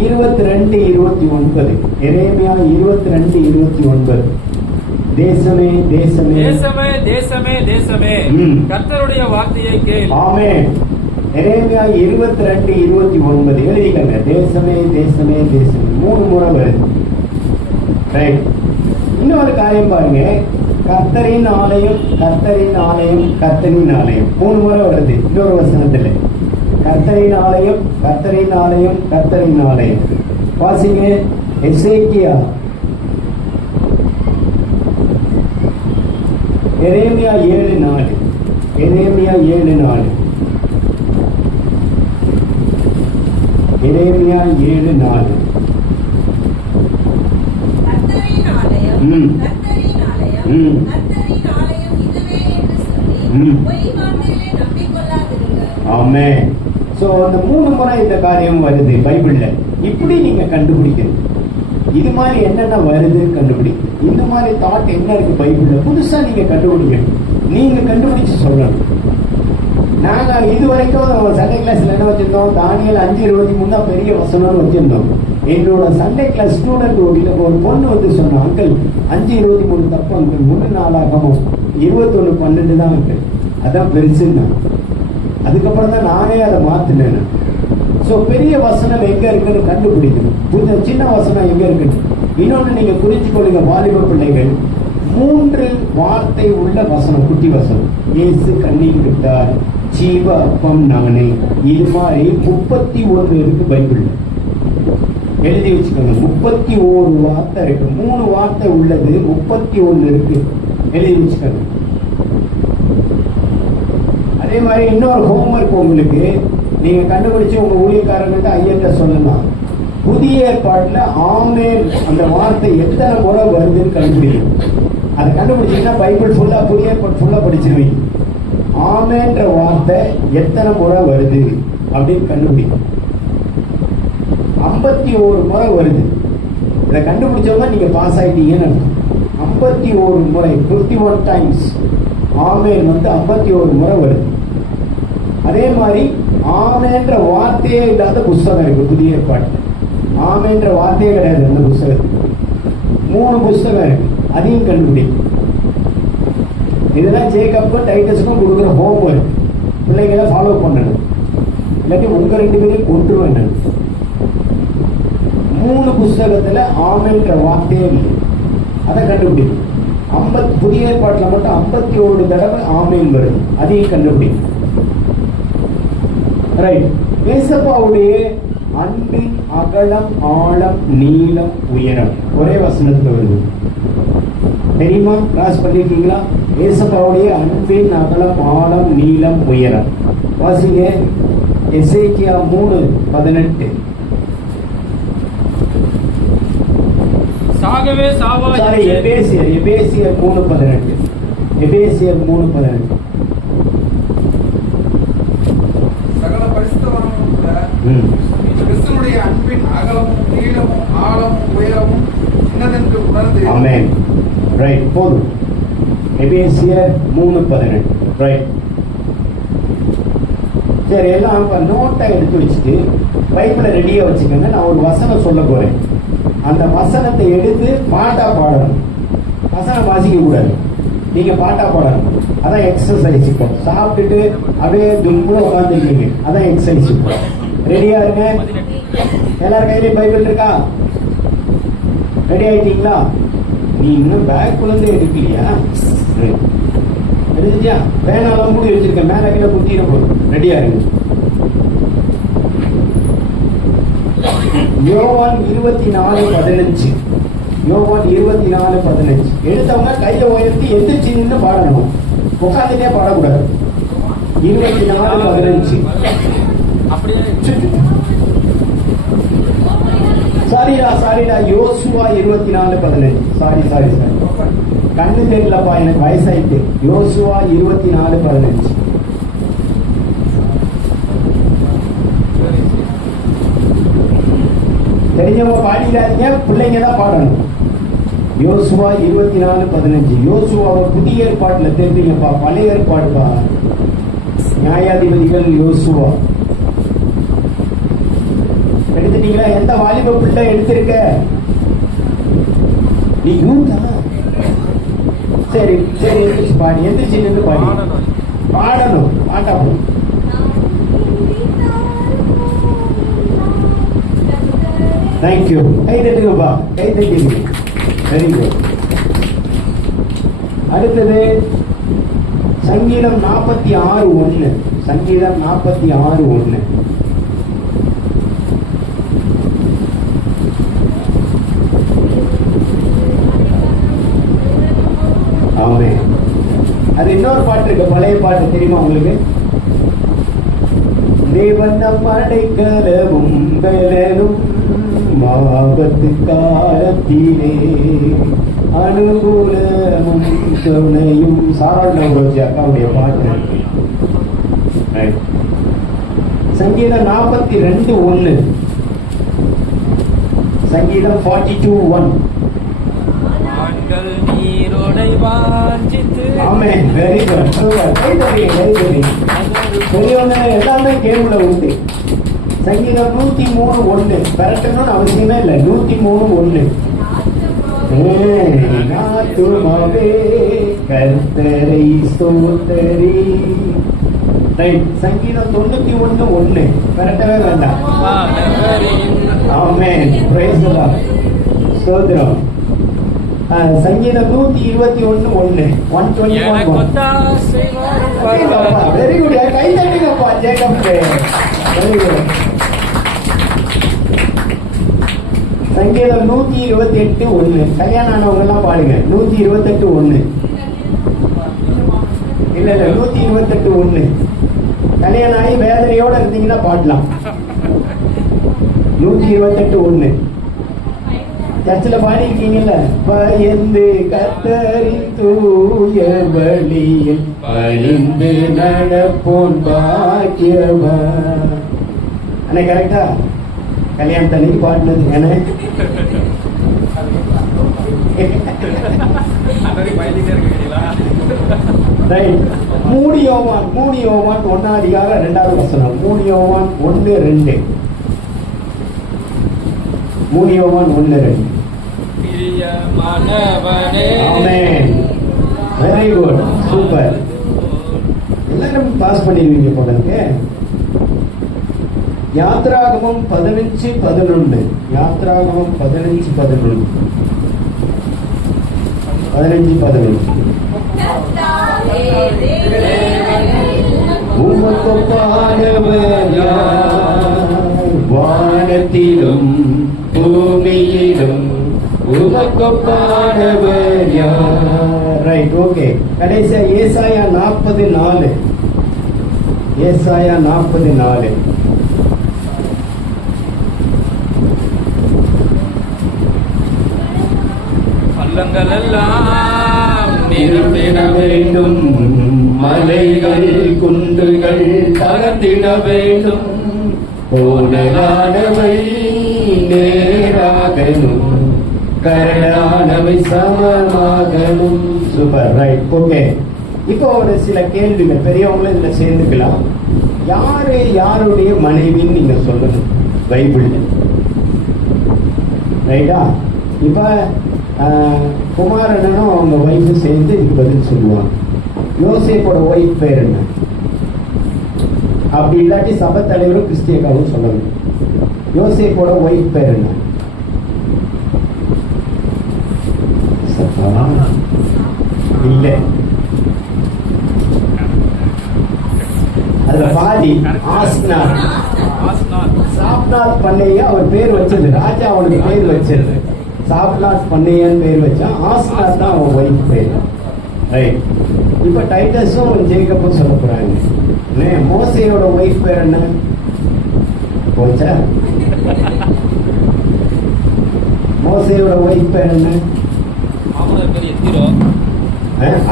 22:29. எரேமியா 22:29. தேசமே தேசமே தேசமே தேசமே தேசமே கர்த்தருடைய வார்த்தையை கேள். ஆமென். எரேமியா 22:29 எழுதிக்கங்க. தேசமே தேசமே தேசமே 3 முறை வருது. ரைட். இன்னொரு காரியம் பாருங்க. கர்த்தரின் ஆலயம், கர்த்தரின் ஆலயம், கர்த்தரின் ஆலயம் 3 முறை வருது. இன்னொரு வசனத்துல கர்த்தரின் ஆலயம், கர்த்தரின் ஆலயம், கர்த்தரின் ஆலயம். வாசிங்க. எசேக்கியா, எரேமியா 7:4. எரேமியா 7:4. எரேமியா 7:4. ஆமென். சோ அந்த 3 முறை இந்த காரியம் வருது பைபிள்ல. இப்படி நீங்க கண்டுபிடிக்கணும். இது மாதிரி என்னென்ன வருது கண்டுபிடிக்கணும். இந்த மாதிரி தாட் என்ன இருக்கு பைபிள்ல புதுசா நீங்க கண்டுபிடிக்கணும். நீங்க கண்டுபிடிச்சு சொல்லணும். நாங்க இதுவரைக்கும் சண்டே கிளாஸ்ல என்ன வச்சிருந்தோம், தானியேல் 5:23 தான் பெரிய வசனம்னு வச்சிருந்தோம். என்னோட சண்டே கிளாஸ் ஸ்டூடெண்ட் ஒரு பொண்ணு வந்து சொன்ன, அங்கிள் 5:23 தப்பு அங்கிள், 3 நாளாகவும் 21:12 தான் அங்கிள், அதான் பெருசுன்னா. அதுக்கப்புறம் தான் நானே அதை மாத்தினேன். ஸோ பெரிய வசனம் எங்க இருக்குன்னு கண்டுபிடிக்கணும், சின்ன வசனம் எங்க இருக்குன்னு. இன்னொன்னு நீங்க புரிஞ்சுக்கொள்ளுங்க வாலிப பிள்ளைகள், 3 வார்த்தை உள்ள வசனம், குட்டி வசனம். இயேசு கண்ணீர் விட்டார், ஜீவ அப்பம் நானே, இது மாதிரி 31 இருக்கு பைபிள்ல. எழுதி வச்சுக்கோங்க. 31 வார்த்தை இருக்கு. 3 வார்த்தை உள்ளது, 31 இருக்கு. எழுதி வச்சுக்கோங்க. அதே மாதிரி இன்னொரு ஹோம்ஒர்க் உங்களுக்கு, நீங்க கண்டுபிடிச்சு உங்க ஊழியக்காரங்கிட்ட ஐயர்கிட்ட சொல்லலாம். புதிய ஏற்பாட்டுல ஆமென் அந்த வார்த்தை எத்தனை முறை வருதுன்னு கண்டுபிடிக்கும். அதை கண்டுபிடிச்சீங்கன்னா பைபிள் ஃபுல்லா, புதிய ஏற்பாடு ஃபுல்லா படிச்சிருவீங்க. ஆமென்ற வார்த்தை எத்தனை முறை வருது அப்படின்னு கண்டுபிடிக்கும். 51 முறை வருது. இதை கண்டுபிடிச்சவங்க நீங்க பாஸ் ஆயிட்டீங்கன்னு அர்த்தம். 51 முறை, 51 டைம்ஸ் ஆமென் வந்து 51 முறை வருது. அதே மாதிரி ஆமென்ற வார்த்தையே இல்லாத புஸ்தகம் இருக்கு புதிய ஏற்பாட்டுல. ஆமென்ற வார்த்தையே கிடையாது அந்த புஸ்தகத்துக்கு. 3 புஸ்தகம் இருக்கு, அதையும் கண்டுபிடிக்கும். இதெல்லாம் ஜேக்கப்புக்கும் டைட்டஸுக்கும் கொடுக்குற ஹோம்ஒர்க். பிள்ளைங்களை ஃபாலோ பண்ணணும், இல்லாட்டி உங்க 2 பேரையும் கொண்டுருவேன். 3 புஸ்தகத்துல ஆமென்ற வார்த்தையே இல்லை, அதை கண்டுபிடிக்கும். புதிய ஏற்பாட்டில் மட்டும் 51 தடவை ஆமென் வருது, அதையும் கண்டுபிடிக்கும். ரைட். ஏசப்பாவுடைய அன்பின் அகலம், ஆழம், நீளம், உயரம் ஒரே வசனத்துல வருது. தெரியுமா? கிராஸ் பண்ணிருக்கீங்களா? ஏசப்பாவுடைய அன்பின் அகலம், ஆழம், நீளம், உயரம். வாசிங்க. எசேக்கியா 3:18. சாகவே சாவா. சாரி, எபேசியர் 3:18. எபேசியர் 3:18. சகல பரிசுத்தவான்களும் கிறிஸ்துவுடைய அன்பின் அகலமும் நீளமும் ஆழமும் உயரமும் இன்னதென்று உணர்ந்து. ஆமென். ரைட், போதும். எபேசியர் 3:18. ரைட். சரி, எல்லாம் நோட்டை எடுத்து வச்சுட்டு பைபிளை ரெடியா வச்சுக்கோங்க. நான் ஒரு வசனம் சொல்ல போறேன். அந்த வசனத்தை எடுத்து பாட்டா பாடணும். வசனம் வாசிக்க கூடாது, நீங்க பாட்டா பாடணும். அதான் எக்ஸசைஸ். இப்போ சாப்பிட்டுட்டு அப்படியே தும்முன்னு உட்காந்துருக்கீங்க, அதான் எக்ஸசைஸ். இப்போ ரெடியா இருங்க. எல்லாரும் கையிலையும் பைபிள் இருக்கா? ரெடி ஆயிட்டீங்களா? நீ இன்னும் பேக்குள்ள இருந்து எடுக்கலையா? எடுத்துட்டியா? பேனாலாம் மூடி வச்சிருக்க, மேல கீழே குத்திட போதும். ரெடியா இருங்க. யோவான் 24:15. யோவான் 24:15. எடுத்தவங்க கையை உயர்த்தி எந்திரிச்சு நின்று பாடணும், உட்காந்துட்டே பாடக்கூடாது. 24:15. சாரிடா, யோசுவா 24:15. சாரி, கண்ணு தெரியலப்பா, எனக்கு வயசாயிட்டு. யோசுவா 24:15. தெரிஞ்சவங்க பாடிடாதீங்க, பிள்ளைங்க தான் பாடணும். யோசுவா 24:15. யோசுவாவை புதிய ஏற்பாட்டுல தெரிஞ்சீங்கப்பா, பழைய ஏற்பாடுப்பா. நியாயாதிபதிகள் யோசுவா எடுத்துட்டீங்களா? எந்த வாலிப பிள்ளை எடுத்திருக்க? நீ யூத்தா? சரி, எந்திரிச்சு பாடி, எந்திரிச்சு நின்று பாடி பாடணும். பாட்டா போடும். தேங்க்யூ. கை தட்டுங்கப்பா, கை தட்டிங்க. Very good. அடுத்தது சங்கீதம் 46:1. சங்கீதம் 46:1. ஆமென். அது இன்னொரு பாட்டு இருக்கு, பழைய பாட்டு, தெரியுமா உங்களுக்கு? தேவன் நம் அடைக்கலமும் பலனும், ஆபத்து காலத்திலே அனுகூலமும் துணையும். சாராள் நவரோஜி அக்காவுடைய பாட்டு. சங்கீதம் 42:1. சங்கீதம் 42:1. கண்கள் நீரோடை வாஞ்சித்து. ஆமென். Very good. சூப்பர். கை தட்டுங்க, கை தட்டுங்க. பெரியவங்க எல்லாமே கேம்ல உண்டு. சங்கீதம் 103:1 பெறட்டணும்னு அவசியமே இல்லை. 103:1 ஆத்துமாவே கர்த்தரை ஸ்தோத்தரி. ரைட். சங்கீதம் 91:1 பெறட்டவே வேண்டாம். ஆமென். Praise the lord. ஸ்தோத்திரம். சங்கீதம் 121:1 121. Very good. கை தட்டுங்கப்பா ஜேக்கப்க்கு. Very good. சங்கீதம் 128:1 கல்யாணம் ஆனவங்க எல்லாம் பாடுங்க. 128:1 இல்ல 128:1 கல்யாணம் ஆகி வேதனையோட இருந்தீங்கன்னா பாடலாம். 128:1 சர்ச்சில் பாடியிருக்கீங்கல்ல. பயந்து கர்த்தரின் தூய வழியில் பணிந்து நடப்போன் பாக்கியவான். அண்ணே கரெக்டா? கல்யாணத்தன்னைக்கு பாடினது என்ன? மூடி யோவான் 1:2 3 Yovan 1:2 3 Yovan 1:2. Amen. Very good. Super. எல்லாரும் பாஸ் பண்ணிடுவீங்க போல இருக்கு. யாத்ராகமம் 15:11 யாத்ராகமம் 15:11 உமக்கொப்பானவர் யார் வானத்திலும் பூமியிலும் உமக்கொப்பானவர் யார். ரைட். ஓகே. கடைசியா ஏசாயா 40:4 ஏசாயா 40:4 பள்ளங்கள் எல்லாம் நிரம்பிட வேண்டும், மலைகள் குன்றுகள் தகர்ந்திட வேண்டும், கோணலானவை நேராகணும், கரடானவை சமமாகணும். சூப்பர். ரைட். ஓகே. இப்போ ஒரு சில கேள்விகள் பெரியவங்களும் இதுல சேர்ந்துக்கலாம். யாரு யாருடைய மனைவின்னு நீங்க சொல்லணும் பைபிள்ல. ரைட்டா? இப்ப குமாரனும் அவங்க ஒய்ஃபு சேர்ந்து இதுக்கு பதில் சொல்லுவாங்க. யோசேப்போட ஒய்ஃப் பேர் என்ன? அப்படி இல்லாட்டி சபை தலைவரும் கிறிஸ்தியக்காவும் சொல்லணும். யோசேப்போட ஒய்ஃப் பேர் என்ன? இல்ல, அதுல பாதி ஆஸ்னாத். சாப்நாத் பண்ணையா அவர் பேர் வச்சது. ராஜா அவனுக்கு பேர் வச்சது. சாப்நாத் பண்ணையான்னு பேர் வச்சான். ஆஸ்னாத் தான் அவன் ஒய்ஃப் பேர். ரைட். இப்ப டைட்டஸும் ஜேக்கப்பும் சொல்ல போறாங்க. மோசையோட ஒய்ஃப் பேர் என்ன? போச்சா? மோசையோட ஒய்ஃப் பேர் என்ன?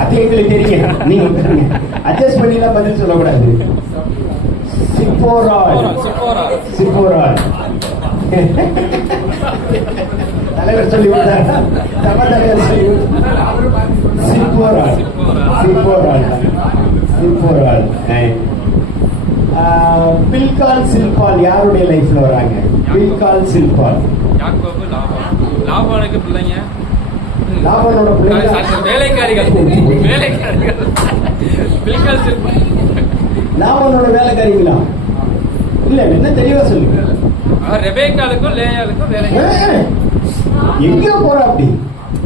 அது எங்களுக்கு தெரியும். நீங்க அட்ஜஸ்ட் பண்ணிலாம் பதில் சொல்லக்கூடாது. சிப்போரால். சிப்போரால் தலைவர் சொல்லி விட்டார். தலைவர் சொல்லி சிப்போரால். சிப்போரால். சிப்போரால். பில்கால் சில்பால் யாருடைய லைஃப்ல வராங்க? பில்கால் சில்பால். லாபானுக்கு பிள்ளைங்க. லாபானோட பிள்ளைங்க வேலைக்காரிகள். பில்கால் சில்பால் லாபானோட வேலைக்காரிங்களா? இல்ல, என்ன தெளிவா சொல்லுங்க. ரெபேக்காலுக்கும் லேயாலுக்கும் வேலைக்காரி. எங்க போற அப்படி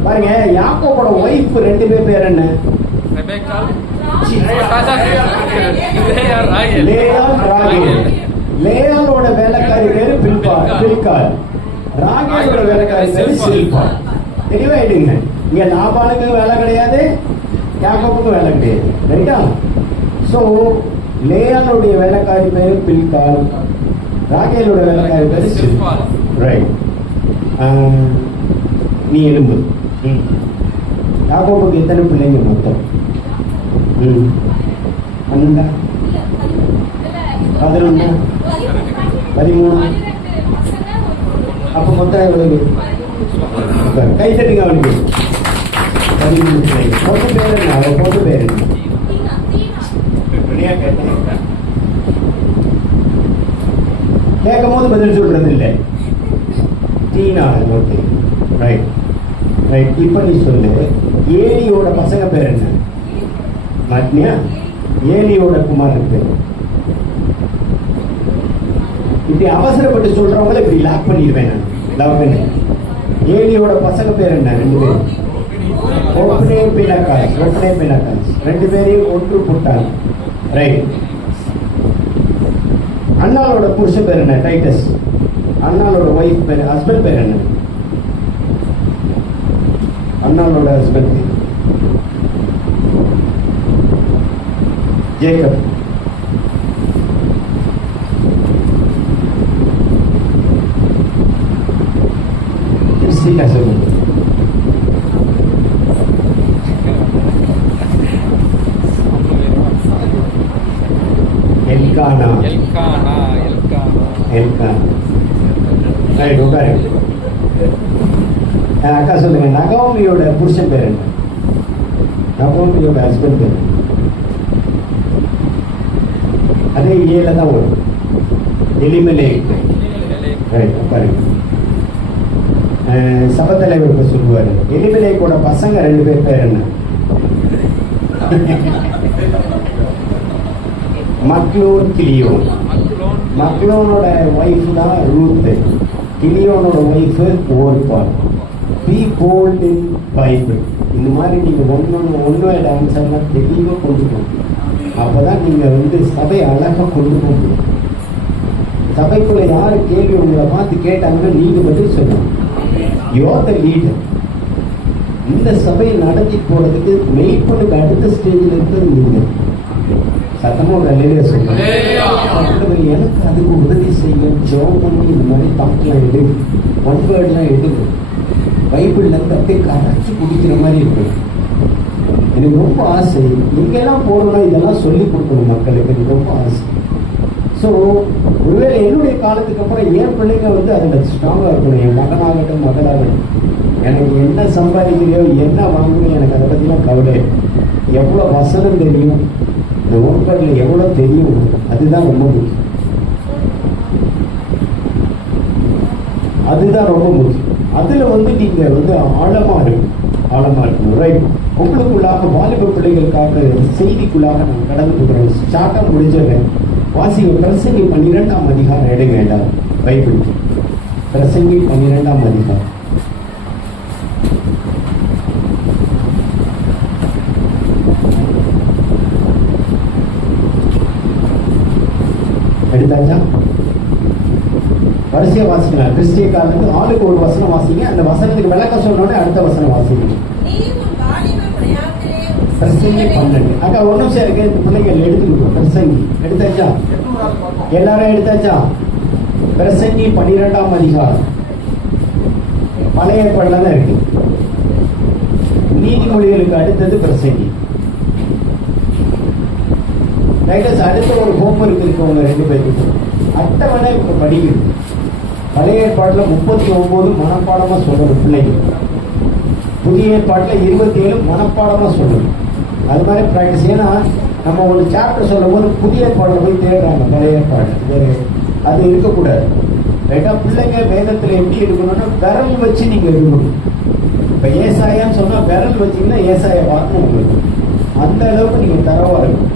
பாருங்க. யாக்கோபோட ஒய்ஃப் 2 பேர் என்ன? ரெபேக்கால், லேயால், ராகேல். லேயாலோட வேலைக்காரி பேரு பில்கால். ராகேலோட வேலைக்காரி பேரு சில்பால். தெளிவாயிடுங்க. இங்க லாபானுக்கு வேலை கிடையாது, யாக்கோபுக்கும் வேலை கிடையாது. ரைட்டா? சோ லேயாலுடைய வேலைக்காரி பேரு பில்கால், ராகேலோட வேலைக்காரி பேரு சில்பால். ரைட். நீ எலும்பு. யாக்கோபுக்கு எத்தனை பிள்ளைங்க மொத்தம்? 12, 11, 13. அப்ப மொத்தம் எவ்வளவு? கை தட்டுங்க அவனுக்கு. 13 பிள்ளைங்க. பொண்ணு பேர் என்ன? அவ பொண்ணு பேர் என்ன? கேட்கும் போது பதில் சொல்றது இல்லை. டீனா. Okay, right right. இப்ப நீ சொல்லு, ஏலியோட பசங்க பேர் என்ன? மாட்டினியா? ஏலியோட குமாரன் பேர். இப்படி அவசரப்பட்டு சொல்றவங்கள இப்படி லாக் பண்ணிடுவேன் நான். லவ் பண்ணி ஏலியோட பசங்க பேர் என்ன? 2 பேர். ஒப்பனே பினக்காஸ். ஒப்பனே பினக்காஸ் 2 பேரையும் ஒன்று போட்டாங்க. ரைட். அண்ணாளோட புருஷன் பேர் என்ன? டைட்டஸ். அண்ணாளோட ஒய்ஃப் பேர், ஹஸ்பண்ட் பேர் என்ன? அண்ணாளோட ஹஸ்பண்ட் பேர் ஜேக்கப். கிறிஸ்டிகா சொல்லுங்க. Elkanah. Elkanah. Elkanah. Elkanah. Right, உட்காரு. அக்கா சொல்லுங்க, நகோமியோட புருஷன் பேர் என்ன? நகோமியோட ஹஸ்பண்ட் பேர் அதே ஏல தான் வரும். எலிமெலேக். ரைட், உட்காரு. சபத்தலைவர் சொல்லுவாரு, எலிமெலேக்கோட பசங்க 2 பேர் பேர் என்ன? Mahlon, Chilion. மக்லோனோட ஒய்ஃப் தான் ரூத். கிலியோனோட wife Orpah. Be bold in Bible. இந்த மாதிரி நீங்க ஒன்னோட ஆன்சர்லாம் தெளிவாக கொண்டு போகணும். அப்பதான் நீங்க சபை அழகா கொண்டு போக முடியும். சபைக்குள்ள யாரு கேள்வி உங்களை பார்த்து கேட்டாங்கன்னா நீங்க பதில் சொல்லணும். Your the leader. இந்த சபையை நடத்தி போறதுக்கு மெய்ப்பனுக்கு அடுத்த ஸ்டேஜில் இருக்கிறது நீங்க. சத்தமா ஒரு அல்லேலூயா சொல்லுங்க. எனக்கு அதுக்கு உதவி செய்ய ஜெபம் பண்ணி இந்த மாதிரி தாட்லாம் எடு, ஒன் வேர்ட்லாம் எடுக்கும். பைபிள்ல இருந்து அப்படியே கரைச்சி குடிக்கிற மாதிரி இருக்கு. எனக்கு ரொம்ப ஆசை, நீங்கெல்லாம் போடணும், இதெல்லாம் சொல்லி கொடுக்கணும் மக்களுக்கு. எனக்கு ரொம்ப ஆசை. ஸோ ஒருவேளை என்னுடைய காலத்துக்கு அப்புறம் என் பிள்ளைங்க அதில் ஸ்ட்ராங்காக இருக்கணும். என் மகனாகட்டும் மகளாகட்டும், எனக்கு என்ன சம்பாதிக்கிறியோ என்ன வாங்குறியோ எனக்கு அதை பற்றிலாம் கவலை. எவ்வளோ வசனம் தெரியும், இந்த ஓட்பாட்டில் எவ்வளோ தெரியும், அதுதான் ரொம்ப முக்கியம். அதுதான் ரொம்ப முக்கியம். அதில் நீங்கள் ஆழமாக இருக்கும், ஆழமாக இருக்கணும். ரைட். உங்களுக்குள்ளாக வாலிப பிள்ளைகளுக்காக செய்திக்குள்ளாக நான் கடந்து போகிறேன். ஸ்டார்ட்டாக முடிஞ்சிடுறேன். வாசிங்க. பிரசங்கி 12ஆம் அதிகாரம் எடுங்க. வேண்டாம் பைபிள். பிரசங்கி 12ஆம் அதிகாரம். எடுத்தாச்சா? வரிசையா வாசிக்கலாம். கிறிஸ்டிய காலத்துக்கு ஆளுக்கு ஒரு வசனம் வாசிங்க. அந்த வசனத்துக்கு விளக்கம் சொன்னோடனே அடுத்த வசனம் வாசிங்க. பிரசங்கி 12. அக்கா ஒரு நிமிஷம் இருக்கு, இந்த பிள்ளைகள் எடுத்துக்கிட்டோம். பிரசங்கி எடுத்தாச்சா? எல்லாரும் எடுத்தாச்சா? பிரசங்கி 12ஆம் அதிகாரம். பழைய ஏற்பாடுல தான் இருக்கு. நீதிமொழிகளுக்கு அடுத்தது பிரசங்கி. அடுத்த ஒரு ஹோம்ஒர்க் இருக்கவங்க 2 பேருக்கு அட்டவணை இப்ப படிக்கணும். பழைய ஏற்பாடுல 39 மனப்பாடமா சொல்லணும் பிள்ளைங்க. புதிய ஏற்பாட்டுல 27 மனப்பாடமா சொல்லணும். அது மாதிரி பிராக்டிஸ். ஏன்னா நம்ம ஒரு சாப்டர் சொல்லும் போது புதிய ஏற்பாடுல போய் தேடுறாங்க பழைய ஏற்பாடு. அது இருக்கக்கூடாது. ரைட்டா? பிள்ளைங்க வேதத்துல எப்படி இருக்கணும்னா விரல் வச்சு நீங்க எடுக்கணும். இப்ப ஏசாயான்னு சொன்னா விரல் வச்சீங்கன்னா ஏசாயா பார்க்கணும் உங்களுக்கு. அந்த அளவுக்கு நீங்க தரவா இருக்கும்.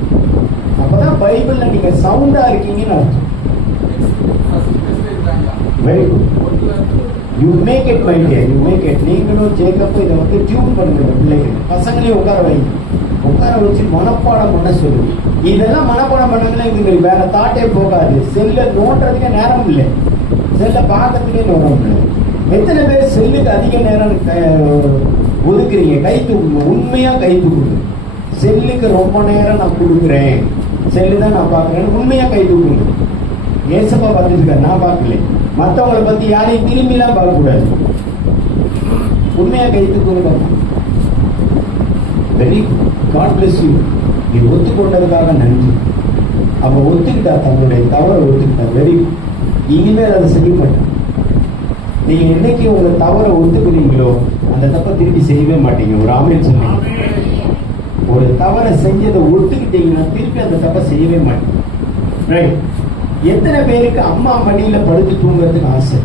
அப்பதான் பைபிள்ல நீங்க சவுண்டா இருக்கீங்கன்னு அர்த்தம். Very good. You make it my dear, you make it. நீங்களும் ஜேக்கப்பும் இதை டியூன் பண்ணுங்க. பிள்ளைங்க பசங்களையும் உட்கார வச்சு மனப்பாடம் பண்ண சொல்லுங்க. இதெல்லாம் மனப்பாடம் பண்ணாங்கன்னா இதுங்களுக்கு வேற தாட்டே போகாது. செல்ல நோண்டுறதுக்கே நேரம் இல்லை, செல்ல பார்க்கறதுக்கே நேரம் இல்லை. எத்தனை பேர் செல்லுக்கு அதிக நேரம் ஒதுக்குறீங்க? கை தூக்குங்க, உண்மையா கை தூக்குங்க. செல்லுக்கு ரொம்ப நேரம் நான் கொடுக்குறேன், செல்லு தான் நான் பார்க்குறேன், உண்மையா கை தூக்குங்க. ஏசப்பா பார்த்துட்டு இருக்காரு, நான் பார்க்கல. மற்றவங்களை பத்தி யாரையும் திரும்பிலாம் பார்க்கக்கூடாது. உண்மையா கை தூக்குங்க. Very God bless you. நீ ஒத்துக்கொண்டதுக்காக நன்றி. அப்ப ஒத்துக்கிட்டா, தன்னுடைய தவறை ஒத்துக்கிட்டா. வெரி இனிமேல் அதை செய்ய மாட்டேன். நீங்க என்னைக்கு உங்க தவறை ஒத்துக்கிறீங்களோ அந்த தப்பை திருப்பி செய்யவே மாட்டீங்க. ஒரு ஆமென் சொல்லுங்க. ஒரு தவறை செஞ்சதை ஒத்துக்கிட்டீங்கன்னா திருப்பி அந்த தப்பை செய்யவே மாட்டீங்க. ரைட்? எத்தனை பேருக்கு அம்மா மடியில படுத்து தூங்குறதுக்கு ஆசை?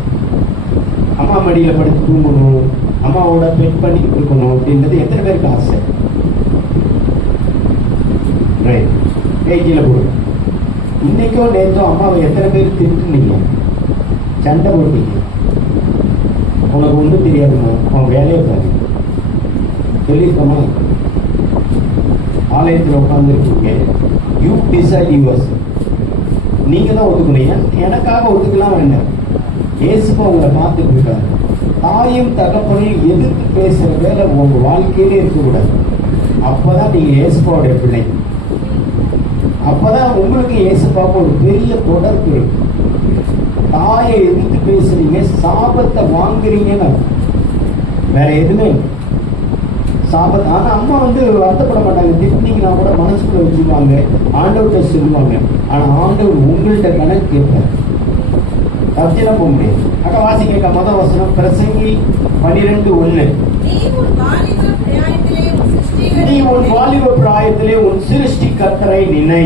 அம்மா மடியில படுத்து தூங்கணும், அம்மாவோட பெட் பண்ணி கொடுக்கணும் அப்படின்றது எத்தனை பேருக்கு ஆசை? ரைட், பேஜில போடு. இன்னைக்கோ நேற்றோ அம்மாவை எத்தனை பேர் திட்டுனீங்க, சண்டை போட்டீங்க? உனக்கு ஒன்றும் தெரியாதுமா, உன் வேலையை பாரு சொல்லியிருக்கோமா? ஆலயத்தில் உட்காந்துருக்கீங்க, யூ டிசைட் யுவர்ஸ். நீங்க தான் ஒத்துக்கணும். எனக்காக ஒத்துக்கலாம் வேண்டாம். இயேசுப்பா உங்களை பார்த்துட்டு இருக்காரு. தாயும் தகப்பனையும் எதிர்த்து பேசுற வேலை உங்க வாழ்க்கையிலே இருக்கக்கூடாது. அப்பதான் நீங்க இயேசுப்பாவுடைய பிள்ளை. அப்பதான் உங்களுக்கு இயேசுப்பாவுக்கு ஒரு பெரிய தொடர்பு இருக்கு. தாயை எதிர்த்து பேசுறீங்க, சாபத்தை வாங்குறீங்கன்னு வேற எதுவுமே சாபத்தை. ஆனா அம்மா வருத்தப்பட மாட்டாங்க. திட்டினீங்கன்னா கூட மனசுக்குள்ள வச்சுக்குவாங்க, ஆண்டவர்கிட்ட சொல்லுவாங்க. ஆனா ஆண்டவர் உங்கள்கிட்ட கணக்கு கேட்பார். தப்பிச்செல்லாம் போக முடியாது. அக்கா வாசிக்க முதல் வசனம் பிரசங்கி 12:1. நீ உன் வாலிப பிராயத்திலே உன் சிருஷ்டி கர்த்தரை நினை.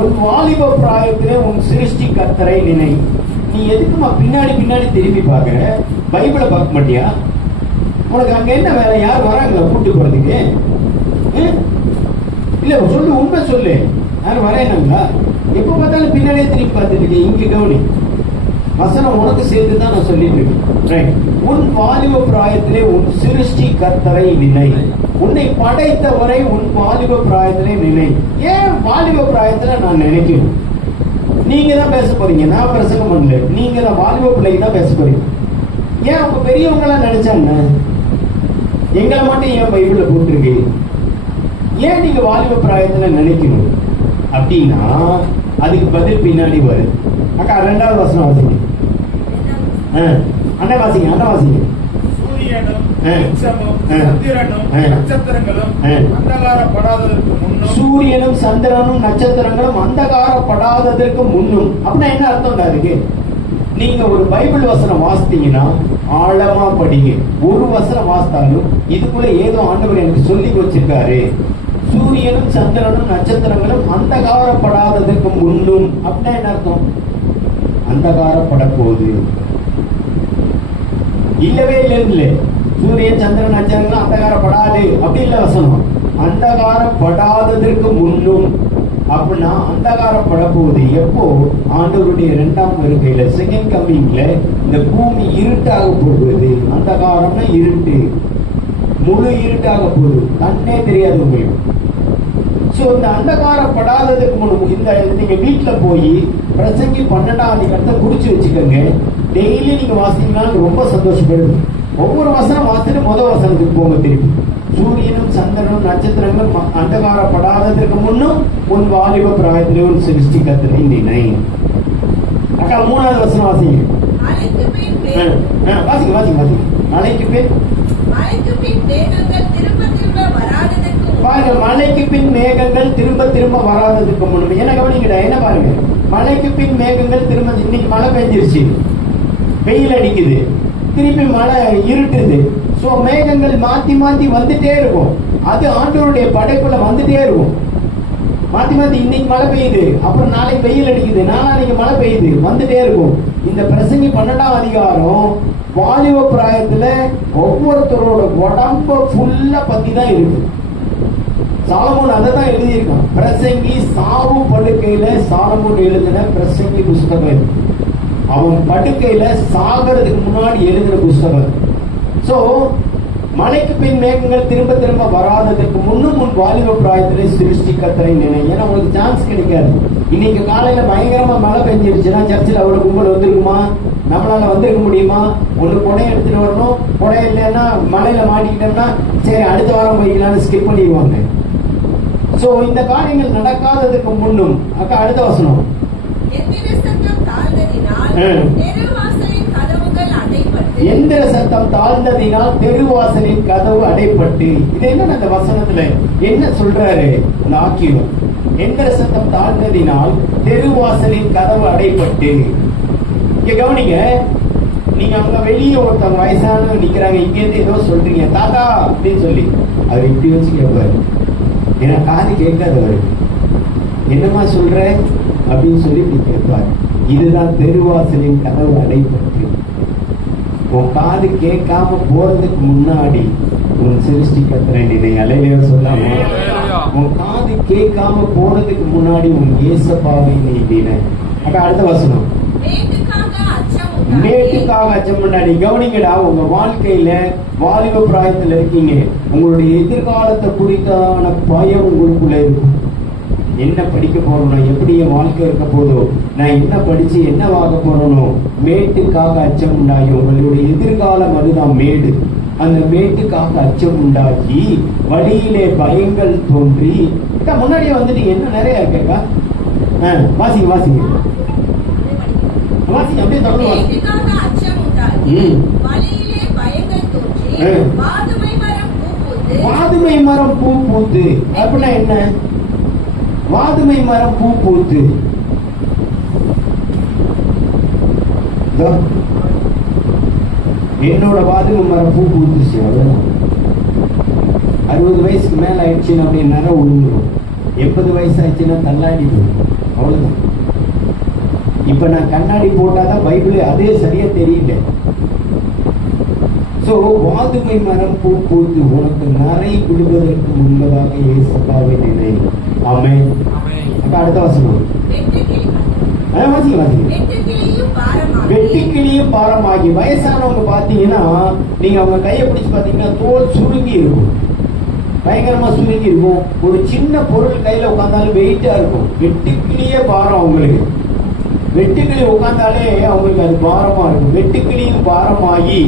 உன் வாலிப பிராயத்திலே உன் சிருஷ்டி கர்த்தரை நினை. நீ எதுக்குமா பின்னாடி பின்னாடி திரும்பி பாக்குற? பைபிளை பார்க்க மாட்டியா? உனக்கு அங்க என்ன வேலை? யார் வராங்களா கூட்டு போறதுக்கு? இல்ல சொல்லு, உண்மை சொல்லு. யாரும் வரையினாங்களா? எப்ப பார்த்தாலும் பின்னாடியே திரும்பி பார்த்துட்டு இருக்கேன். இங்க கவனி, வசனம் உனக்கு சேர்த்து தான் நான் சொல்லிட்டு இருக்கேன். உன் வாலிப பிராயத்திலே உன் சிருஷ்டி கர்த்தரை நினை. உன்னை படைத்தவரை உன் வாலிப பிராயத்திலே நினை. ஏன் வாலிப பிராயத்துல நான் நினைக்கணும்? நீங்க தான் பேச போறீங்க, நான் பிரசங்கம் பண்ணல. நீங்க தான் வாலிப பிள்ளைக்கு தான் பேச போறீங்க. ஏன் அவங்க பெரியவங்களா நினைச்சாங்க? எங்களை மட்டும் ஏன் பைபிள்ல போட்டிருக்கு? ஏன் நீங்க வாலிப பிராயத்துல நினைக்கணும் அப்படின்னா அதுக்கு பதில் பின்னாடி வருது. அக்கா 2வது வசனம் வாசிங்க. அண்ணன் வாசிங்க, அண்ணன் வாசிங்க. சூரியனும் சந்திரனும் நட்சத்திரங்களும் அந்தகாரப்படாததற்கு முன்னும். அப்படின்னா என்ன அர்த்தம் அதுக்கு? நீங்க ஒரு பைபிள் வசனம் வாசித்தீங்கன்னா ஆழமா படிங்க. ஒரு வசனம் வாசித்தாலும் இதுக்குள்ள ஏதோ ஆண்டவர் எனக்கு சொல்லி வச்சிருக்காரு. சூரியனும் சந்திரனும் நட்சத்திரங்களும் அந்தகாரப்படாததற்கு முன்னும். அப்படின்னா என்ன அர்த்தம்? அந்தகாரப்பட போகுது. இல்லவே இல்லை. சூரியன் சந்திரன் நட்சத்திரங்களும் அந்தகாரப்படாது அப்படி இல்ல வசனம். அந்தகாரப்படாததற்கு முன்னும். அப்படின்னா அந்தகாரப்பட போகுது எப்போ? ஆண்டவருடைய 2ஆம் வருகையில, செகண்ட் கம்மிங்ல இந்த பூமி இருட்டாக போகுது. அந்தகாரம்னா இருட்டு, முழு இருட்டாக போகுது, கண்ணே தெரியாது உங்களுக்கு. சோ இந்த அந்தகாரப்படாததுக்கு முன்னும் இந்த நீங்க வீட்டுல போய் பிரசங்கி 12ஆம் அதிகாரத்தை குறிச்சு வச்சுக்கோங்க. டெய்லி நீங்க வாசிங்கன்னா ரொம்ப சந்தோஷப்படுது. ஒவ்வொரு வசனம் வாசிட்டு முதல் வசனத்துக்கு போங்க. திருப்பி சூரியனும் சந்திரனும் நட்சத்திரங்களும் அந்தகாரப்படாததற்கு முன்னும் உன் வாலிப பிராயத்திலே உன் சிருஷ்டி கர்த்தரை நினை. அக்கா 3வது வசனம் வாசிங்க. வாசிங்க வாசிங்க வாசிங்க. நாளைக்கு பின் பாருங்க, மழைக்கு பின் மேகங்கள் திரும்ப திரும்ப வராததுக்கு முன்னும். என்ன கவனிங்கடா, என்ன பாருங்க, மழைக்கு பின் மேகங்கள் திரும்ப. இன்னைக்கு மழை பெஞ்சிருச்சு, வெயில் அடிக்குது, திருப்பி மழை இருட்டுது. சோ மேகங்கள் மாத்தி மாத்தி வந்துட்டே இருக்கும். அது ஆண்டவருடைய படைப்புல வந்துட்டே இருக்கும். மாத்தி மாத்தி இன்னைக்கு மழை பெய்யுது, அப்புறம் நாளைக்கு வெயில் அடிக்குது, நாளைக்கு மழை பெய்யுது, வந்துட்டே இருக்கும். இந்த பிரசங்கி 12ஆம் அதிகாரம் வாலிப பிராயத்துல ஒவ்வொருத்தரோட உடம்ப ஃபுல்லா பத்தி தான் இருக்கு. சாலமோன் அதை தான் எழுதியிருக்கான். பிரசங்கி சாவு படுக்கையில சாலமோன் எழுதின பிரசங்கி புஸ்தகம். அவன் படுக்கையில சாகிறதுக்கு முன்னாடி எழுதின புஸ்தகம். சோ மழைக்கு பின் மேகங்கள் திரும்ப திரும்ப வராததற்கு முன்னும் உன் வாலிப பிராயத்திலே சிருஷ்டி கர்த்தரை நினை. ஏன்னா உங்களுக்கு சான்ஸ் கிடைக்காது. இன்னைக்கு காலையில பயங்கரமா மழை பெஞ்சிருச்சுன்னா சர்ச்சில் அவ்வளவு கும்பல் வந்திருக்குமா? நம்மளால வந்திருக்க முடியுமா? ஒண்ணு கொடையை எடுத்துட்டு வரணும். கொடை இல்லைன்னா மழையில மாட்டிக்கிட்டோம்னா சரி அடுத்த வாரம் போய்க்கலாம்னு ஸ்கிப் பண்ணிடுவாங்க. சோ இந்த காரியங்கள் நடக்காததுக்கு முன்னும். அக்கா அடுத்த வசனம். எந்திர சத்தம் தாழ்ந்ததினால் தெருவாசலின் கதவு அடைப்பட்டு. இது என்ன அந்த வசனத்துல என்ன சொல்றாரு அந்த ஆக்கியம்? எந்திர சத்தம் தாழ்ந்ததினால் தெருவாசலின் கதவு அடைப்பட்டு. இங்க கவனிங்க, நீங்க அங்க வெளியே ஒருத்தவங்க வயசானவங்க நிக்கிறாங்க, இங்க இருந்து ஏதோ சொல்றீங்க தாத்தா அப்படின்னு சொல்லி, அவர் இப்படி வச்சு கேட்பாரு. ஏன்னா காது கேட்காதவர், என்னமா சொல்ற அப்படின்னு சொல்லி இப்படி கேட்பாரு. இதுதான் தெருவாசலின் கதவு அடைப்பட்டு. உன் காது கேட்காம போறதுக்கு முன்னாடி உன் சிருஷ்டிகர்த்தரை நினை. அலையில சொல்லாம உன் காது கேட்காம போறதுக்கு முன்னாடி உன் ஏசப்பாவை நீ நினை. அக்கா அடுத்த வசனம், மேட்டுக்காக அச்சம் பண்ணாடி. கவனிங்கடா, உங்க வாழ்க்கையில வாலிப பிராயத்துல இருக்கீங்க, உங்களுடைய எதிர்காலத்தை குறித்தான பயம் உங்களுக்குள்ள இருக்கும். என்ன படிக்க போறோம், எப்படி என் வாழ்க்கை இருக்க போதோ, நான் என்ன படிச்சு என்னவாக போறனோ. மேட்டுக்காக அச்சம் உண்டாகி, உங்களுடைய எதிர்காலம் அதுதான் மேடு. அந்த மேட்டுக்காக அச்சம் உண்டாகி வழியிலே பயங்கள் தோன்றி. முன்னாடியே வந்துட்டீங்க, என்ன நிறைய இருக்கா? வாசிங்க வாசிங்க வாசிங்க, அப்படியே தொடர்ந்து வாசிங்க. வாதுமை மரம் பூ பூத்து அப்படின்னா என்ன? வாதுமை மரம் பூ பூத்து, என்னோட வாதுமை மரம் பூ பூத்துச்சு. அவ்வளவுதான். 60 வயசுக்கு மேல ஆயிடுச்சுன்னு அப்படின்னா உழுந்துடும். 80 வயசு ஆயிடுச்சுன்னா தள்ளாடிடும். அவ்வளவுதான். இப்ப நான் கண்ணாடி போட்டாதான் பைபிள் அதே சரியா தெரியல. சோ வாதுமை மரம் பூ பூத்து உனக்கு நரை விடுவதற்கு முன்பதாக இயேசுவை நினை. ஆமென். அடுத்த வசனம் வெட்டுக்கிளியும் பாரமாகி. வயசானவங்க பாத்தீங்கன்னா நீங்க அவங்க கையை பிடிச்சு பாத்தீங்கன்னா தோல் சுருங்கி இருக்கும், பயங்கரமா சுருங்கி இருக்கும். ஒரு சின்ன பொருள் கையில உட்கார்ந்தாலும் வெயிட்டா இருக்கும். வெட்டுக்கிளியே பாரம் அவங்களுக்கு. வெட்டுக்கிளி உட்கார்ந்தாலே அவங்களுக்கு அது பாரமா இருக்கும். வெட்டுக்கிளியும் பாரமாகி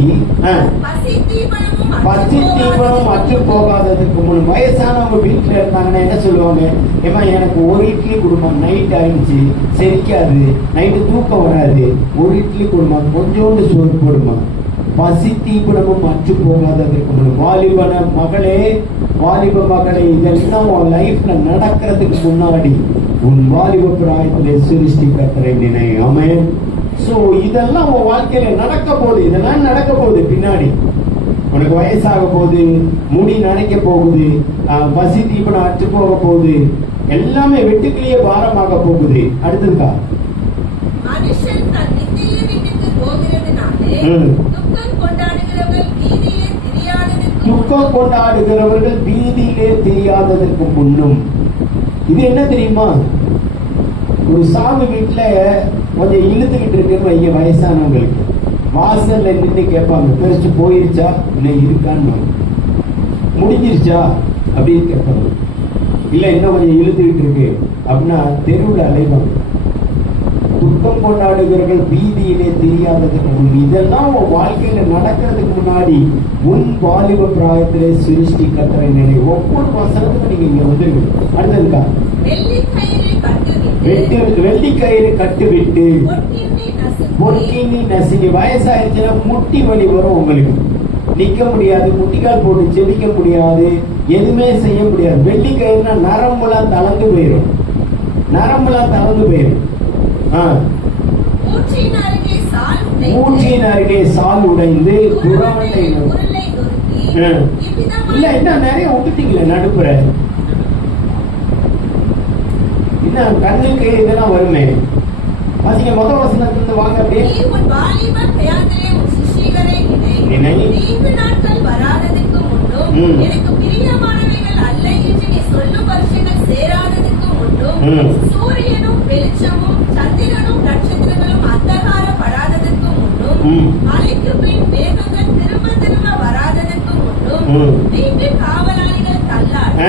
பசி தீபனம் அற்று போகாததுக்கு முன். வயசானவங்க வீட்டுல இருந்தாங்கன்னா என்ன சொல்லுவாங்க, ஏமா எனக்கு ஒரு இட்லி கொடுமா, நைட் ஆயிடுச்சு செரிக்காது, நைட்டு தூக்கம் வராது, ஒரு இட்லி கொடுமா, கொஞ்சோண்டு சோறு போடுமா. பசி தீபனமும் அற்று போகாததுக்கு முன். வாலிபன மகளே, வாலிப மகளே, இதெல்லாம் உன் லைஃப்ல நடக்கிறதுக்கு முன்னாடி உன் வாலிப பிராயத்திலே சிருஷ்டிகர்த்தரை நினை. ஆமென். சோ இதெல்லாம் உன் வாழ்க்கையில நடக்க போகுது. இதெல்லாம் நடக்க போகுது பின்னாடி. உனக்கு வயசாக போகுது, முடி நனைக்க போகுது, பசி தீபனம் அற்று போக போகுது, எல்லாமே வெட்டுக்கிளியே பாரமாக போகுது. அடுத்ததுக்கா துக்கம் கொண்டாடுகிறவர்கள் வீதியிலே தெரியாததற்கு முன்னும். இது என்ன தெரியுமா? ஒரு சாமி வீட்டுல கொஞ்சம் இழுத்துக்கிட்டு இருக்குன்னு வைங்க, வயசானவங்களுக்கு வாசல்ல நின்று கேட்பாங்க, பெருசு போயிருச்சா இல்லை இருக்கான்னு, முடிஞ்சிருச்சா அப்படின்னு கேட்பாங்க. இல்ல இன்னும் கொஞ்சம் இழுத்துக்கிட்டு இருக்கு அப்படின்னா தெருவில் அலைவாங்க. துக்கம் கொண்டாடுகிறவர்கள் வீதியிலே தெரியாததுக்கு முன். இதெல்லாம் உன் வாழ்க்கையில நடக்கிறதுக்கு முன்னாடி உன் வாலிப பிராயத்திலே சிருஷ்டிகர்த்தரை நினை. ஒவ்வொரு வசனத்துக்கும் நீங்க இங்க வந்துருங்க. அடுத்ததுக்கா வெள்ளி கயிறு கட்டுவிட்டு பொற்கினி நசுங்கி. வயசாயிருச்சுன்னா முட்டி வலி வரும் உங்களுக்கு, நிக்க முடியாது, முட்டிக்கால் போட்டு செடிக்க முடியாது, எதுவுமே செய்ய முடியாது. வெள்ளி கயிறுனா நரம்புலாம் தளர்ந்து போயிடும், நரம்புலாம் தளர்ந்து போயிடும். மூச்சின் அருகே சால் உடைந்து புறவண்டை. இல்ல இன்னும் நிறைய விட்டுட்டீங்களே நடுப்புற, இன்னும் கண்ணுக்கு இதெல்லாம் வருமே. வாசிங்க முதல் வசனத்திலிருந்து வாங்க. அப்படியே சூரியனும் வெளிச்சமும் சந்திரனும் நட்சத்திரங்களும் அந்தகாரப்படாததற்கு முன்னும் மழைக்கு பின் மேகங்கள் திரும்ப திரும்ப வராததற்கு முன்னும் வீட்டின் காவலாளிகள் தள்ளாடி.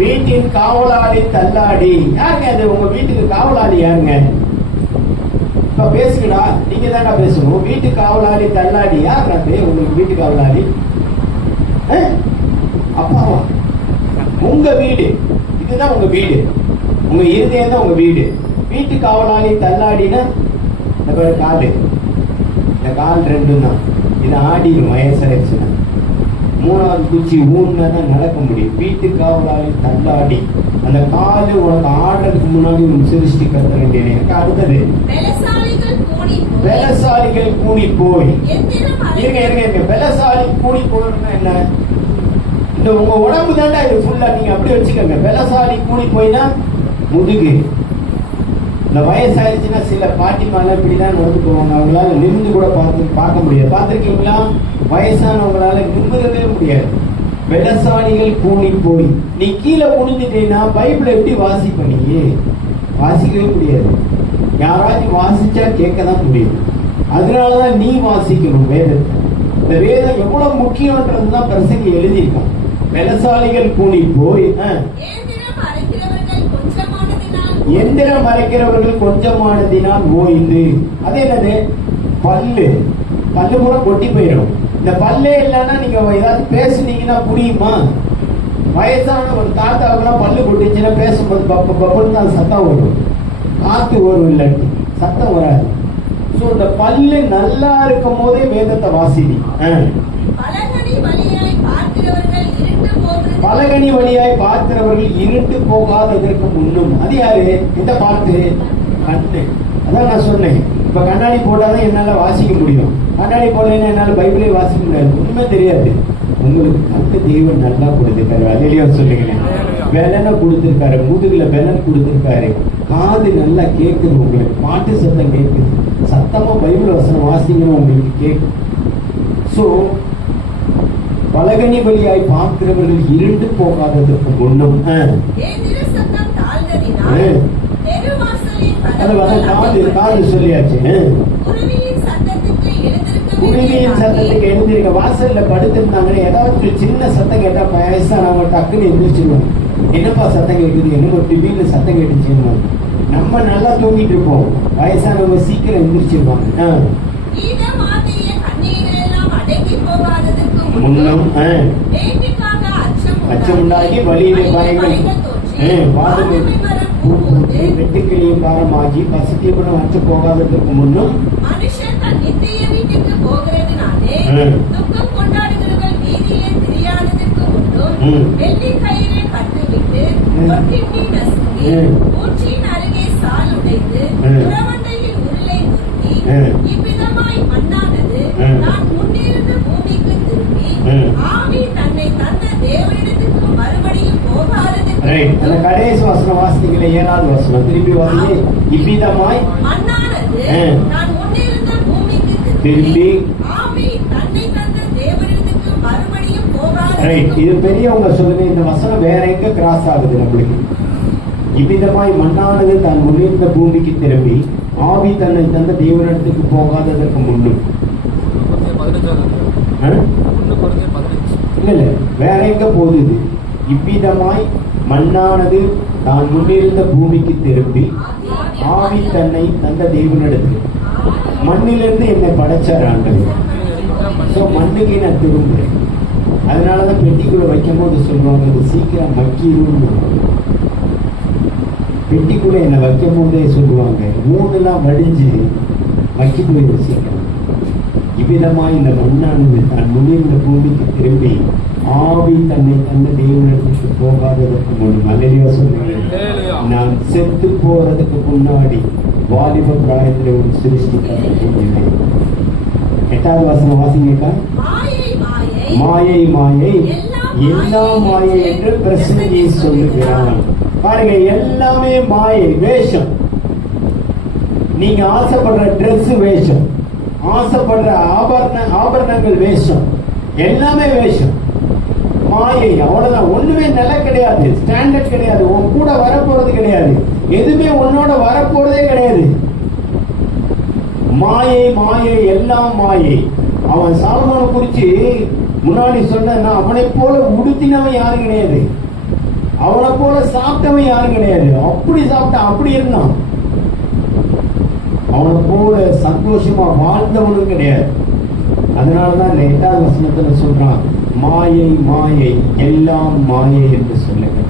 வீட்டின் காவலாளி தள்ளாடி. யாருங்க அது? உங்க வீட்டுக்கு காவலாளி யாருங்க? இப்ப பேசுங்கடா, நீங்க தானே பேசணும். வீட்டு காவலாளி தள்ளாடி யார்? உங்களுக்கு வீட்டு காவலாளி அப்பாவா? உங்க வீடு இதுதான் உங்க வீடு, உங்க இருதயம் தான் உங்க வீடு. வீட்டு காவலாளி தள்ளாடினா இந்த காலு, இந்த கால் ரெண்டும் தான். இது ஆடிடும் வயசாயிருச்சுன்னா. மூணாவது குச்சி ஊன்னா தான் நடக்க முடியும். வீட்டு காவலாளி தள்ளாடி. அந்த காலு உனக்கு ஆடுறதுக்கு முன்னாடி உன் சிருஷ்டிகர்த்தரை நினை. அடுத்தது பலசாலிகள் கூடி போய் எந்திரம் இருங்க இருங்க இருங்க பலசாலி கூடி போறதுன்னா என்ன? இந்த உங்க உடம்பு தாண்டா இது ஃபுல்லா, நீங்க அப்படியே வச்சுக்கோங்க. பலசாலி கூடி போயினா முதுகு. இந்த வயசாயிருச்சுன்னா சில பாட்டிமாலாம் இப்படிதான் நடந்து போவாங்க. அவங்களால நிமிந்து கூட பார்க்க முடியாது. பார்த்துருக்கீங்களா? வயசானவங்களால நிமிரவே முடியாது. பலசாலிகள் கூடி போய் நீ கீழே குனிஞ்சிட்டேன்னா பைபிள் எப்படி வாசிப்ப? நீ வாசிக்கவே முடியாது. யாராச்சும் வாசிச்சா கேட்கதான் முடியும். அதனாலதான் நீ வாசிக்கணும் வேதத்தை. இந்த வேதம் எவ்வளவு முக்கியம்ன்றதுதான் பிரசங்கி எழுதியிருக்கான். பலசாலிகள் கூடி போய் எந்திரம் மறைக்கிறவர்கள் கொஞ்சமானதினால் ஓய்ந்து. அது என்னது? பல்லு கூட கொட்டி போயிடும். இந்த பல்லே இல்லைன்னா நீங்க ஏதாவது பேசுனீங்கன்னா புரியுமா? வயசான ஒரு தாத்தாவுக்குலாம் பல்லு கொட்டிச்சுன்னா பேசும்போது பப்புன்னு தான் சத்தம் வரும். காத்து வரும், இல்லாட்டி சத்தம் வராது. சோ இந்த பல்லு நல்லா இருக்கும் போதே வேதத்தை வாசினி. பலகனி வழியாய் பார்க்கிறவர்கள் இருண்டு போகாததற்கு முன்னும். அது யாரு? இந்த பார்த்து கண்ணு. அதான் நான் சொன்னேன், இப்ப கண்ணாடி போட்டாதான் என்னால வாசிக்க முடியும். கண்ணாடி போடலைன்னா என்னால பைபிளே வாசிக்க முடியாது. ஒண்ணுமே தெரியாது. உங்களுக்கு கண்ணு தெய்வம் நல்லா கொடுத்திருக்காரு. அலையிலையோ சொல்லுங்களேன். வெலனை கொடுத்திருக்காரு, முதுகுல வெலன் கொடுத்திருக்காரு. காது நல்லா கேட்குது, உங்களுக்கு பாட்டு சத்தம் கேட்குது. சத்தமா பைபிள் வசனம் வாசிக்கணும் உங்களுக்கு கேட்கும். சோ பலகனி வழியாய் பார்க்கிறவர்கள் இருண்டு போகாததற்கு முன்னும் காது சொல்லியாச்சு. குருவியின் சத்தத்துக்கு எழுந்திருக்க. வாசல்ல படுத்திருந்தாங்கன்னா ஏதாவது சின்ன சத்தம் கேட்டா வயசானவங்க டக்குன்னு எந்திரிச்சிருவாங்க. என்னப்பா சத்தம் கேட்குது? என்னமோ டிவியில சத்தம் கேட்டுச்சுன்னு. நம்ம நல்லா தூங்கிட்டு இருப்போம், வயசானவங்க சீக்கிரம் எந்திரிச்சிருவாங்க. முன்னம் அச்சம் உண்டாகி வழியிலே பயங்கள் வெட்டுக்கிளிய பாரமாகி பசித்தீவனம் அற்று போகாததற்கு முன்னும் மனுஷன் தன் நித்திய வீட்டுக்கு போகிறதுனாலே துக்கம் கொண்டாடுகிறவர்கள் வீதியிலே தெரியாததற்கு முன்னும் வெள்ளி கயிறை கட்டுவிட்டு தொட்டிட்டி நசுங்கி ஊற்றின் அருகே சால் உடைத்து புறமண்டையில் உருளை நுறுக்கி இவ்விதமாய் மண்ணானது நான் முன்னிருந்த பூமிக்கு திரும்பி ஆவி தன்னை தந்த தேவனிடத்துக்கு மறுபடியும் போகாததற்கு கடைசி வசனம் வாசித்தீங்களே, 7வது வசனம் திருப்பி வாசிங்க. இவ்விதமாய் மண்ணானது நான் முன்னிருந்த பூமிக்கு திரும்பி ஆவி தன்னை தந்த தேவனிடத்துக்கு மறுபடியும் போகாததற்கு. இது பெரியவங்க சொல்லுங்க, இந்த வசனம் வேற எங்க கிராஸ் ஆகுது நம்மளுக்கு? இவ்விதமாய் மண்ணானது தான் முன்னிருந்த பூமிக்கு திரும்பி ஆவி தன்னை தந்த தேவனிடத்துக்கு போகாததற்கு முன்னும். இல்ல வேற எங்க போகுது இது? இவ்விதமாய் மண்ணானது தான் முன்னிருந்த பூமிக்கு திரும்பி ஆவி தன்னை தந்த தேவனிடத்துக்கு. மண்ணிலிருந்து என்னை படைச்சார் ஆண்டவர். சோ மண்ணுக்கு நான் திரும்புறேன். அதனாலதான் பெட்டிக்குள்ள வைக்கும் போது சொல்லுவாங்க, அது சீக்கிரம் மக்கிரும். பெட்டிக்குள்ள என்னை வைக்கும் போதே சொல்லுவாங்க, மூணுலாம் வடிஞ்சு மக்கி போயிடும் சீக்கிரம். இவ்விதமாய் இந்த மண்ணானது தான் முன்னிருந்த பூமிக்கு திரும்பி ஆவி தன்னை தந்த தேவனிடத்துக்கு போகாததற்கு முன். அலையிலையோ சொல்லுங்களேன். நான் செத்து போறதுக்கு முன்னாடி வாலிப பிராயத்தில் ஒரு சிருஷ்டிக்க. 8வது வசனம் வாசிங்கக்கா. மாயை மாயை எல்லாம் மாயை என்று பிரசங்கி சொல்லுகிறான். பாருங்க, எல்லாமே மாயை, வேஷம். நீங்க ஆசைப்படுற ட்ரெஸ் வேஷம், ஆசைப்படுற ஆபரணங்கள் வேஷம், எல்லாமே வேஷம், மாயை. அவ்வளவுதான். ஒண்ணுமே நிலை கிடையாது, ஸ்டாண்டர்ட் கிடையாது, உன் கூட வரப்போறது கிடையாது, எதுவுமே உன்னோட வரப்போறதே கிடையாது. மாயை மாயை எல்லாம் மாயை. அவன் சாலமோனை குறிச்சு முன்னாடி சொன்னா, அவனை போல உடுத்தினவன் யாரும் கிடையாது, அவனை போல சாப்பிட்டவன் யாரும் கிடையாது. அப்படி சாப்பிட்டான், அப்படி இருந்தான். அவனை போல சந்தோஷமா வாழ்ந்தவனும் கிடையாது. அதனாலதான் 8வது வசனத்துல சொல்றான், மாயை மாயை எல்லாம் மாயை என்று சொல்லுங்க.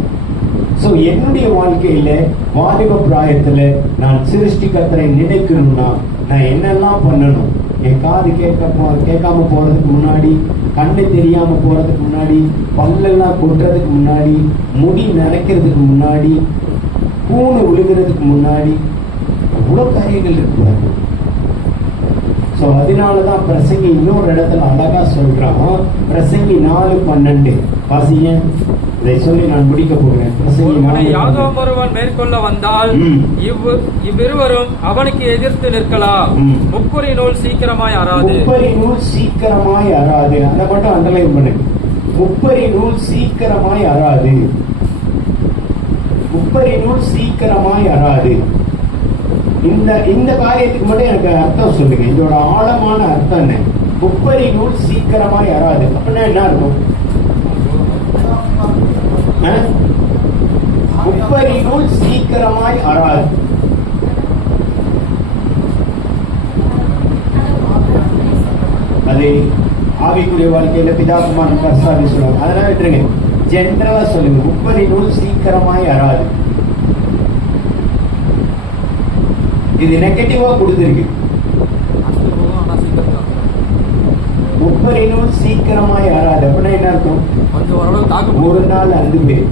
சோ என்னுடைய வாழ்க்கையில வாலிப பிராயத்துல நான் சிருஷ்டிகர்த்தரை நினைக்கணும்னா நான் என்னெல்லாம் பண்ணணும்? என் காது கேட்காம போறதுக்கு முன்னாடி, கண்ணு தெரியாம போறதுக்கு முன்னாடி, பல்லெல்லாம் கொட்டுறதுக்கு முன்னாடி, முடி நரைக்கிறதுக்கு முன்னாடி, கூணு விழுகிறதுக்கு முன்னாடி, அவ்வளவு காரியங்கள் இருக்கிறாங்க. சோ அதனாலதான் பிரசங்கி இன்னொரு இடத்துல அழகா சொல்றான். பிரசங்கி 4:12 வாசிங்க. இதை சொல்லி நான் முடிக்க போகிறேன். பிரசங்கி ஒருவனை 4:12. யாதோம் ஒருவன் மேற்கொள்ள வந்தால் இவ்விருவரும் அவனுக்கு எதிர்த்து நிற்கலாம். முப்புரி நூல் சீக்கிரமாய் அறாது. முப்பரி நூல் சீக்கிரமாய் அறாது. அதை மட்டும் அண்டர்லைன் பண்ணு. முப்பரி நூல் சீக்கிரமாய் அறாது. முப்பரி நூல் சீக்கிரமாய் அறாது. இந்த காரியத்துக்கு மட்டும் எனக்கு அர்த்தம் சொல்லுங்க. இதோட ஆழமான அர்த்தம் என்ன? முப்பரி நூல் சீக்கிரமாய் அறாது அப்படின்னா என்ன இருக்கும்? முப்பரி நூல் சீக்கிரமாய் அறாது. அது ஆவிக்குரிய வாழ்க்கையில பிதாகுமாரன் கர்த்தாவி சொல்லுவாங்க. அதனால விட்டுருங்க, ஜென்ரலா சொல்லுங்க. முப்பரி நூல் சீக்கிரமாய் அறாது. இது நெகட்டிவா கொடுத்திருக்கு. முப்பரி நூல் சீக்கிரமாய் அறாது அப்படின்னா என்ன அர்த்தம்? ஒரு நாள் அந்து பேர்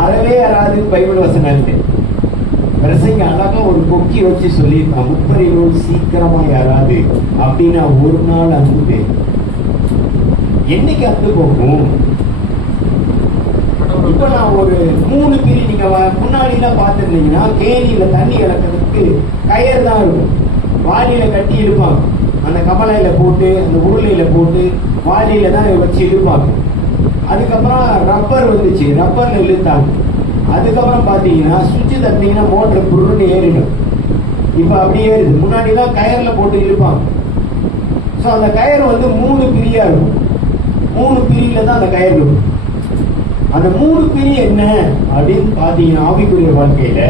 அறவே அறாது. பைபிள் வசனம் இல்லை. பிரசங்க அழகா ஒரு கொக்கி வச்சு சொல்லியிருக்கான். முப்பரி நூல் சீக்கிரமாய் அறாது அப்படின்னா ஒரு நாள் அந்து பேர். என்னைக்கு அந்து போகும்? இப்ப நான் ஒரு 3 பிரி நீங்க முன்னாடி எல்லாம் பார்த்துருந்தீங்கன்னா கேணியில தண்ணி இழக்கிறதுக்கு கயிறு தான் இருக்கும். வாளியில கட்டி இழுப்பாங்க. அந்த கமலையில போட்டு அந்த உருளையில போட்டு வாளியில தான் வச்சு இழுப்பாங்க. அதுக்கப்புறம் ரப்பர் வந்துச்சு, ரப்பர்ல இழுத்தாங்க. அதுக்கப்புறம் பாத்தீங்கன்னா சுவிட்ச் தட்டினீங்கன்னா மோட்டர் புருன்னு ஏறிடும். இப்ப அப்படியே ஏறுது. முன்னாடி எல்லாம் கயர்ல போட்டு இழுப்பாங்க. ஸோ அந்த கயிறு வந்து 3 பிரியா இருக்கும். 3 பிரியில தான் அந்த கயிறு இருக்கும். அந்த 3 பிரி என்ன அப்படின்னு பாத்தீங்கன்னா ஆவிக்குரிய வாழ்க்கையில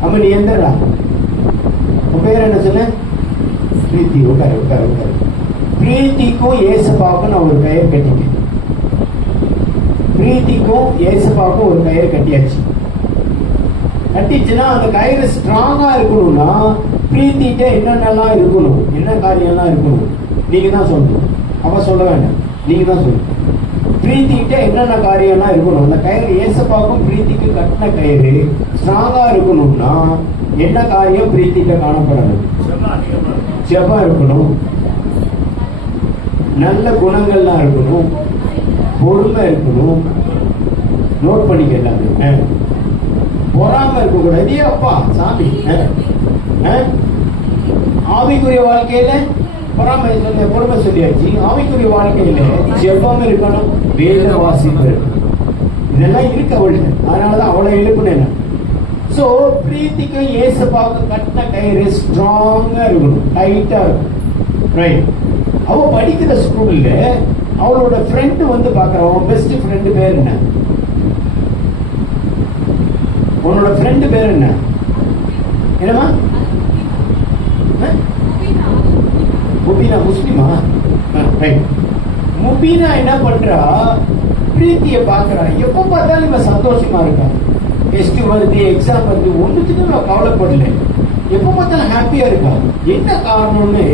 நம்ம நீ எந்தடா உன் பேர் என்ன சொன்ன? பிரீத்தி. உட்காரு உட்காரு உட்காரு. பிரீத்திக்கும் ஏசப்பாவுக்கும் நான் ஒரு கயிறு கட்டிட்டேன். பிரீத்திக்கும் ஏசப்பாவுக்கும் ஒரு கயிறு கட்டியாச்சு. கட்டிச்சுன்னா அந்த கயிறு ஸ்ட்ராங்கா இருக்கணும்னா பிரீத்திட்ட என்னென்னலாம் இருக்கணும், என்ன காரியம்லாம் இருக்கணும் நீங்க தான் சொல்லணும். அவ சொல்ல வேண்டாம், நீங்க தான் சொல்லணும். பிரீத்திட்ட என்னென்ன காரியம்லாம் இருக்கணும். அந்த கயிறு ஏசப்பாவுக்கும் பிரீத்திக்கு கட்டின கயிறு ஸ்ட்ராங்கா இருக்கணும்னா என்ன காரியம் பிரீத்திட்ட காணப்படணும்? ஜெபம் இருக்கணும், நல்ல குணங்கள்லாம் இருக்கணும், பொறுமை இருக்கணும். நோட் பண்ணிக்க எல்லாமே. பொறாம இருக்க கூடாது. அப்பா சாமி ஆவிக்குரிய வாழ்க்கையில பொறாமை சொல்ல பொறுமை சொல்லியாச்சு. ஆவிக்குரிய வாழ்க்கையில ஜெபம் இருக்கணும், வேத வாசிப்பு இருக்கணும். இதெல்லாம் இருக்கு அவளுக்கு. அதனாலதான் அவளை எழுப்புனேன். சோ பிரீத்திக்கும் ஏசப்பாவுக்கும் கட்டின கயிறு ஸ்ட்ராங்கா இருக்கணும், டைட்டா இருக்கும். ரைட். அவ படிக்கிற ஸ்கூல்ல அவளோட ஃப்ரெண்டு வந்து பாக்குறான். பெஸ்ட் ஃப்ரெண்டு பேர் என்ன? உன்னோட ஃப்ரெண்டு பேர் என்ன? என்னமா? முபீனா. முஸ்லிமா? முபீனா என்ன பண்றா? பிரீத்திய பாக்குறா. எப்ப பார்த்தாலும் இவ சந்தோஷமா இருக்கா. டெஸ்ட் வருது, எக்ஸாம் வருது, ஒண்ணுத்துக்கு நான் கவலைப்படல. எப்ப பார்த்தாலும் ஹாப்பியா இருக்கா. என்ன காரணம்னு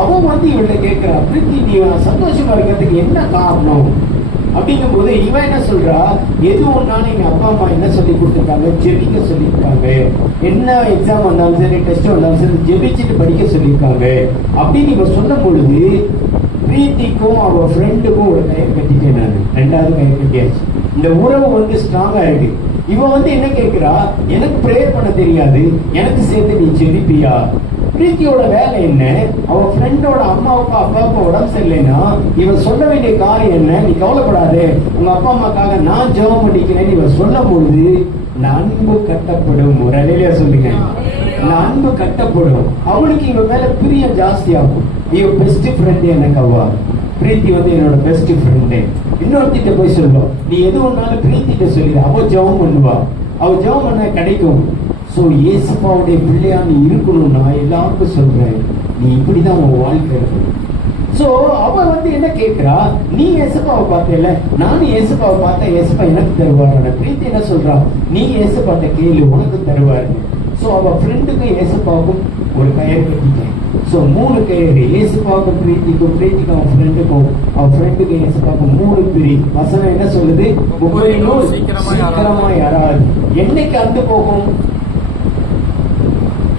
அவன் வந்து இவள்கிட்ட கேட்கிறா. பிரீத்தி, நீ சந்தோஷமா இருக்கிறதுக்கு என்ன காரணம் அப்படிங்கும் போது இவன் என்ன சொல்றா? எது ஒன்னாலும் எங்க அப்பா அம்மா என்ன சொல்லி கொடுத்துருக்காங்க? ஜெபிக்க சொல்லியிருக்காங்க. என்ன எக்ஸாம் வந்தாலும் சரி, டெஸ்ட் வந்தாலும் சரி, ஜெபிச்சுட்டு படிக்க சொல்லியிருக்காங்க அப்படின்னு இவன் சொல்லும் பொழுது பிரீத்திக்கும் அவ ஃப்ரெண்டுக்கும் ஒரு கயிறு கட்டிட்டேன் நான். 2வது கயிறு கட்டியாச்சு. இந்த உறவு வந்து ஸ்ட்ராங்கா இருக்கு. இவன் வந்து என்ன கேட்கிறா? எனக்கு ப்ரேயர் பண்ண தெரியாது, எனக்கு சேர்த்து நீ ஜெபிப்பியா? பிரீத்தியோட வேலை என்ன? அவ ஃப்ரெண்டோட அம்மாவுக்கு அப்பாவுக்கு உடம்பு சரியில்லைன்னா இவன் சொல்ல வேண்டிய காரியம் என்ன? நீ கவலைப்படாது, உங்க அப்பா அம்மாக்காக நான் ஜெபம் பண்ணிக்கிறேன்னு இவன் சொல்லும் பொழுது அன்பு கட்டப்படும். ஒரு அலையில சொல்லுங்க, அன்பு கட்டப்படும். அவளுக்கு இவன் மேல பிரியம் ஜாஸ்தி ஆகும். இவன் பெஸ்ட் ஃப்ரெண்ட் எனக்கு அவா. பிரீத்தி வந்து என்னோட பெஸ்ட் ஃப்ரெண்டு. இன்னொருத்திட்ட போய் சொல்லுவா. நீ எது ஒன்னாலும் பிரீத்திட்ட சொல்லிடு. அவ ஜெபம் பண்ணுவா. அவ ஜெபம் பண்ண கிடைக்கும். சோ ஏசப்பாவுடைய பிள்ளையா நீ இருக்கணும். நான் எல்லாருக்கும் சொல்றேன், நீ இப்படிதான் உன் வாழ்க்கை இருக்கணும். சோ அவ வந்து என்ன கேட்கிறா? நீ ஏசப்பாவை பார்த்தல, நானும் ஏசப்பாவை பார்த்தா ஏசப்பா எனக்கு தருவாரு. பிரீத்தி என்ன சொல்றா? நீ ஏசப்பாட்ட கேளு, உனக்கு தருவாரு. சோ அவ ஃப்ரெண்டுக்கும் ஏசப்பாவுக்கும் ஒரு கயிறு கட்டிட்டேன். சோ 3 கயிறு. ஏசப்பாவுக்கும் பிரீத்திக்கும், பிரீத்திக்கும் அவன் ஃப்ரெண்டுக்கும், அவன் ஃப்ரெண்டுக்கும் ஏசப்பாவுக்கும் 3 பிரி. வசனம் என்ன சொல்லுது? 30 நூல் சீக்கிரமா யாராவது. என்னைக்கு அந்து போகும்?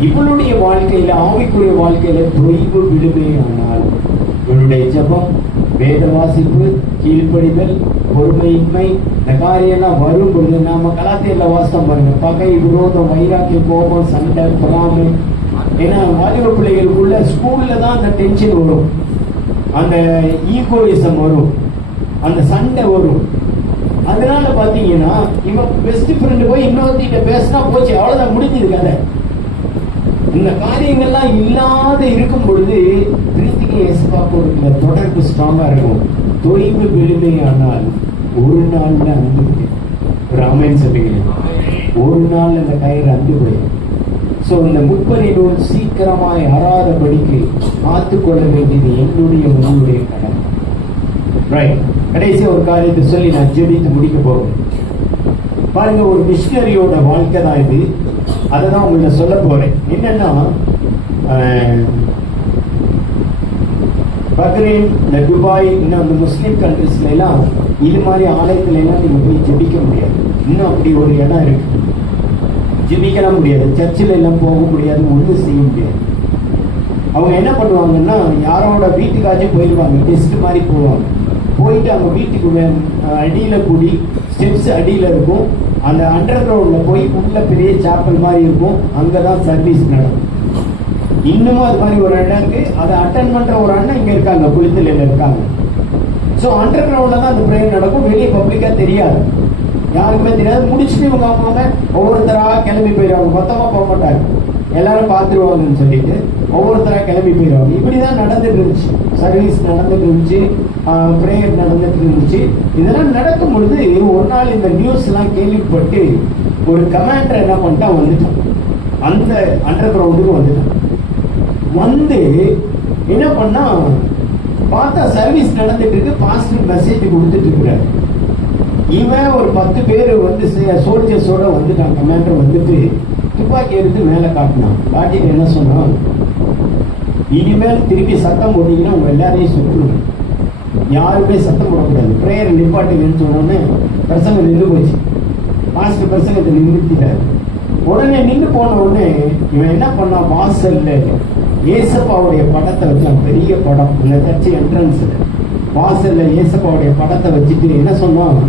இவளுடைய வாழ்க்கையில, ஆவிக்குரிய வாழ்க்கையில தொய்வு விடுமே ஆனால் இவளுடைய ஜெபம், வேத வாசிப்பு, கீழ்ப்படிதல், பொறுமையின்மை, இந்த காரியெல்லாம் வரும் பொழுது நாம கலாத்தியர்ல வாசம் பாருங்க, பகை, விரோதம், வைராக்கிய, கோபம், சண்டை, பொறாமை. ஏன்னா வாலிப பிள்ளைகளுக்குள்ள ஸ்கூல்ல தான் அந்த டென்ஷன் வரும், அந்த ஈகோயிசம் வரும், அந்த சண்டை வரும். அதனால பாத்தீங்கன்னா இவன் பெஸ்ட் ஃப்ரெண்டு போய் இன்னொருத்திட்ட பேசினா போச்சு, அவ்வளவுதான், முடிஞ்சது கதை. இந்த காரியங்கள்லாம் இல்லாத இருக்கும் பொழுது பிரீத்திக்கு இயேசுவுக்கு தொடர்பு ஸ்ட்ராங்கா இருக்கும். தொய்வு விழுமே ஆனால் ஒரு நாள்ல அந்து போயிடும். ஒரு ஆமென் சொல்லுங்க. ஒரு நாள் அந்த கயிறு அந்து போயிடும். சோ இந்த முப்பரினோடு சீக்கிரமாய் அறாதபடிக்கு காத்துக்கொள்ள வேண்டியது என்னுடைய உங்களுடைய கடமை. ரைட். கடைசி ஒரு காரியத்தை சொல்லி நான் ஜெபித்து முடிக்க போறேன். பாருங்க, ஒரு மிஷினரியோட வாழ்க்கை தான் இது. அதை தான் உங்களை சொல்ல போறேன். என்னன்னா, பக்ரைன், இந்த துபாய், இன்னும் அந்த முஸ்லீம் கண்ட்ரிஸ்ல எல்லாம் இது மாதிரி ஆலயத்துல எல்லாம் நீங்க போய் ஜெபிக்க முடியாது. இன்னும் அப்படி ஒரு இடம் இருக்கு, ஜெபிக்கலாம் முடியாது, சர்ச்சில் எல்லாம் போக முடியாது, ஒன்றும் செய்ய முடியாது. அவங்க என்ன பண்ணுவாங்கன்னா, யாரோட வீட்டுக்காச்சும் போயிருவாங்க, டெஸ்ட் மாதிரி போவாங்க. போயிட்டு அவங்க வீட்டுக்கு அடியில கூடி, ஸ்டெப்ஸ் அடியில இருக்கும், அந்த அண்டர் கிரவுண்ட்ல போய் உள்ள பெரிய சாப்பல் மாதிரி இருக்கும், அங்கதான் சர்வீஸ் நடக்கும். இன்னமும் அது மாதிரி ஒரு இடம் இருக்கு. அதை அட்டன் பண்ற ஒரு அண்ணன் இங்க இருக்காங்க, குளித்தலையில இருக்காங்க. ஸோ அண்டர் கிரவுண்ட்ல தான் அந்த ப்ரேயர் நடக்கும், வெளியே பப்ளிக்கா தெரியாது, யாருக்குமே தெரியாது. முடிச்சுட்டு இவங்க அவங்க ஒவ்வொருத்தராக கிளம்பி போயிடுவாங்க, மொத்தமா போக மாட்டாங்க, எல்லாரும் பார்த்துருவாங்கன்னு சொல்லிட்டு ஒவ்வொருத்தராக கிளம்பி போயிடுவாங்க. இப்படிதான் நடந்துட்டு இருந்துச்சு, சர்வீஸ் நடந்துட்டு இருந்துச்சு, ப்ரேயர் நடந்துட்டு இருந்துச்சு. இதெல்லாம் நடக்கும் பொழுது ஒரு நாள் இந்த நியூஸ் எல்லாம் கேள்விப்பட்டு ஒரு கமாண்டர் என்ன பண்ணிட்டா வந்துட்டான், அந்த அண்டர் கிரவுண்டுக்கு வந்துட்டான். வந்து என்ன பண்ணா, பார்த்தா சர்வீஸ் நடந்துட்டு இருக்கு, பாஸ்டர் மெசேஜ் கொடுத்துட்டு இருக்கிறார். இவன் ஒரு 10 பேர் வந்து சோல்ஜர்ஸோட வந்துட்டான். கமாண்டர் வந்துட்டு துப்பாக்கி எடுத்து மேல காட்டினான். காட்டிட்டு என்ன சொன்னான், இனிமேல் திருப்பி சத்தம் போட்டீங்கன்னா உங்க எல்லாரையும் சுற்றுவேன், யாருமே சத்தம் போடக்கூடாது, பிரேயர் நிப்பாட்டுங்கன்னு சொன்னோன்னு பிரசங்கம் நின்று போச்சு. பாஸ்டர் பிரசங்கத்தை நிறுத்திட்டாரு. உடனே நின்று போன உடனே இவன் என்ன பண்ணான், வாசல்ல ஏசப்பாவுடைய படத்தை வச்சான், பெரிய படம், இந்த சர்ச்சு என்ட்ரன்ஸ்ல வாசல்ல ஏசப்பாவுடைய படத்தை வச்சுட்டு என்ன சொன்னான்,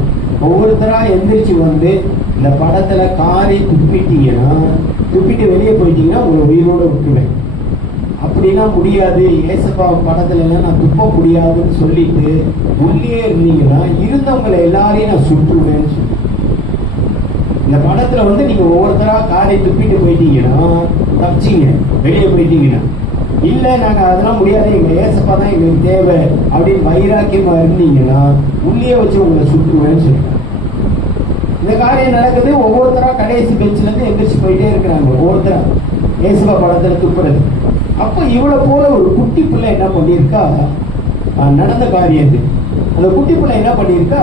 ஒவ்வொருத்தரா எந்திரிச்சு வந்து இந்த படத்துல காரி துப்பிட்டீங்கன்னா, துப்பிட்டு வெளியே போயிட்டீங்கன்னா உங்களை உயிரோட விட்டுவேன். அப்படிலாம் முடியாது, ஏசப்பா படத்துல எல்லாம் நான் துப்ப முடியாதுன்னு சொல்லிட்டு உள்ளே இருந்தீங்கன்னா இருந்தவங்களை எல்லாரையும் நான் சுட்டுவேன்னு சொல்லி, இந்த படத்துல வந்து நீங்க ஒவ்வொருத்தரா காரை துப்பிட்டு போயிட்டீங்கன்னா தப்பிச்சிங்க, வெளியே போயிட்டீங்கன்னா. இல்ல நாங்க அதெல்லாம் முடியாது, எங்க ஏசப்பா தான் எங்களுக்கு தேவை அப்படின்னு வைராக்கியமா இருந்தீங்கன்னா உள்ளே வச்சு உங்களை சுட்டுவேன்னு சொல்லிட்டாங்க. இந்த காரியம் நடக்குது. ஒவ்வொருத்தரா கடைசி பெஞ்சில இருந்து எந்திரிச்சு போயிட்டே இருக்கிறாங்க, ஒவ்வொருத்தரா ஏசப்பா படத்துல துப்புறது. அப்ப இவ்வளவு போல ஒரு குட்டி பிள்ளை என்ன பண்ணியிருக்கா, நடந்த காரியம் இது. அந்த குட்டி பிள்ளை என்ன பண்ணியிருக்கா,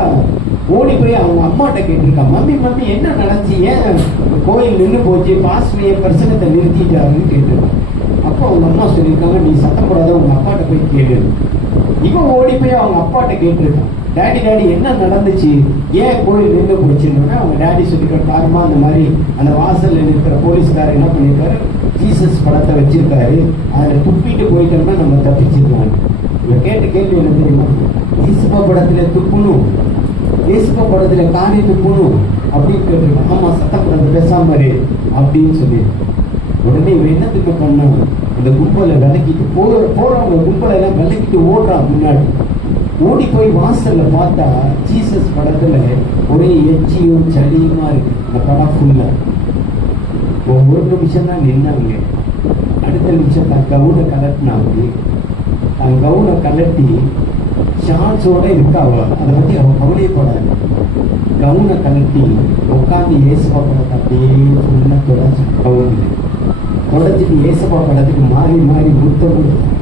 ஓடி போய் அவங்க அம்மாட்ட கேட்டிருக்கா, மம்மி மம்மி என்ன நடந்துச்சு, ஏன் கோயில் நின்று போச்சு, பாஸ்டர் என் பிரசங்கத்தை நிறுத்திட்டாருன்னு கேட்டிருக்கா. அப்போ அவங்க அம்மா சொல்லியிருக்காங்க, நீ சத்தம் போடாத, உங்க அப்பாட்ட போய் கேளு. இவன் ஓடி போய் அவங்க அப்பாட்ட கேட்டிருக்கான், டேடி டேடி என்ன நடந்துச்சு, ஏன் கோயில் நின்று போச்சுன்னு. அவங்க டேடி சொல்லிக்கிற காரணமா அந்த மாதிரி அந்த வாசல்ல இருக்கிற போலீஸ்காரர் என்ன பண்ணியிருக்காரு, ஜீசஸ் படத்தை வச்சிருக்காரு, அதில் துப்பிட்டு போயிட்டோம்னா நம்ம தப்பிச்சிருக்காங்க. இவன் கேட்ட கேள்வி என்ன தெரியுமா, இயேசுப்பா படத்துல துப்புணும், இயேசுப்பா படத்துல காரி துப்புணும் அப்படின்னு கேட்டிருக்கான். ஆமா, சத்தம் படத்தை பேசாம அப்படின்னு சொல்லியிருக்கான். உடனே இவன் என்னத்துக்கு பண்ணான், இந்த கும்பலை விளக்கிட்டு போறவங்க கும்பலை எல்லாம் விளக்கிட்டு ஓடுறான். முன்னாடி ஓடி போய் வாசல்ல பார்த்தா ஜீசஸ் படத்துல ஒரே எச்சியும் சளியுமா இருக்கு. அந்த படம் ஃபுல்லா ஒரு நிமிஷம் தான் நின்னாங்க, அடுத்த நிமிஷம் தான் கவுனை கலட்டினாங்க. கவுனை கலட்டி ஷார்ட்ஸோட இருக்காவ, அதை பத்தி அவன் கவலையப்படாது. கவுனை கலட்டி உட்காந்து ஏசப்பா படத்தை அப்படியே ஃபுல்லா தொடச்சு கவுன் தொடச்சிட்டு ஏசப்பா படத்துக்கு மாறி மாறி முத்தம் கொடுத்தான்,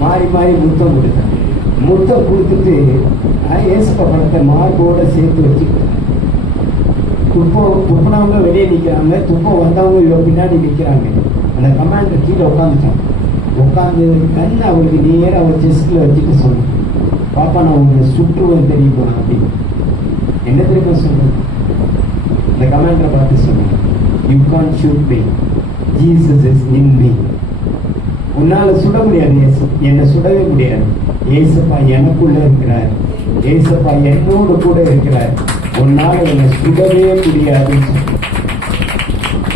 மாறி மாறி முத்தம் கொடுத்தான். முத்தம் கொடுத்துட்டு ஏசப்பா படத்தை மார்போட சேர்த்து வச்சுக்கிட்டாங்க. துப்புனவங்க வெளியே நிற்கிறாங்க, துப்பம் வந்தவங்க இவ பின்னாடி நிற்கிறாங்க. அந்த கமாண்டர் கீழே உட்காந்துட்டான். உட்காந்து கண் அவளுக்கு நேராக அவள் செஸ்ட்ல வச்சுட்டு சொன்னான், பாப்பா நான் உங்களை சுற்றுவேன் தெரியுமா அப்படின்னு. என்ன தெரியுமா சொல்றேன், இந்த கமாண்டரை பார்த்து சொன்னேன், you can't shoot me, Jesus is in me. உன்னால சுட முடியாது இயேசு, என்னை சுடவே முடியாது. ஏசப்பா எனக்குள்ள இருக்கிறார், ஏசப்பா என்னோடு கூட இருக்கிறார். உன்னால என்னை சுடவே முடியாது,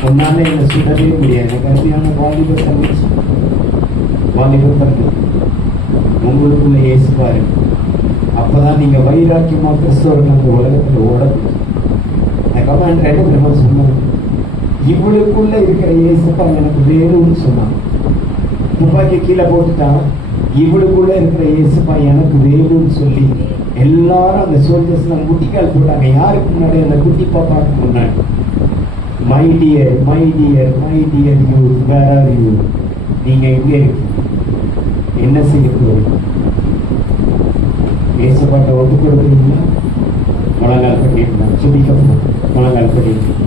உன்னால என்னை சுடவே முடியாது. கருமையான வாலிப தங்கச்சி, வாலிப தம்பி, உங்களுக்குள்ள ஏசுப்பா இருக்கு. அப்பதான் நீங்க வைராக்கியமா கிறிஸ்தவர்கள் அந்த உலகத்துல ஓட முடியும். கமாண்ட் என்ன தெரியுமா சொன்னாங்க? இவளுக்குள்ள இருக்கிற ஏசப்பா எனக்கு வேணும்னு சொன்னாங்க. துப்பாக்கி கீழே போட்டுட்டான், இவளுக்குள்ள இருக்கிற ஏசப்பா எனக்கு வேணும்னு சொல்லி எல்லாரும் அந்த சோல்ஜர்ஸ்ல முட்டிக்கால் போட்டாங்க. யாருக்கு முன்னாடி? அந்த குட்டி பாப்பாக்கு முன்னாடி. My dear my dear my dear you, where are you? நீங்க எங்கே இருக்கீங்க? என்ன செய்ய போறீங்க? ஏசப்பாட்டை ஒட்டு கொடுக்குறீங்களா? முழங்கால் பண்ணிருந்தா சுபிக்க முழங்கால் பண்ணிருந்தேன்.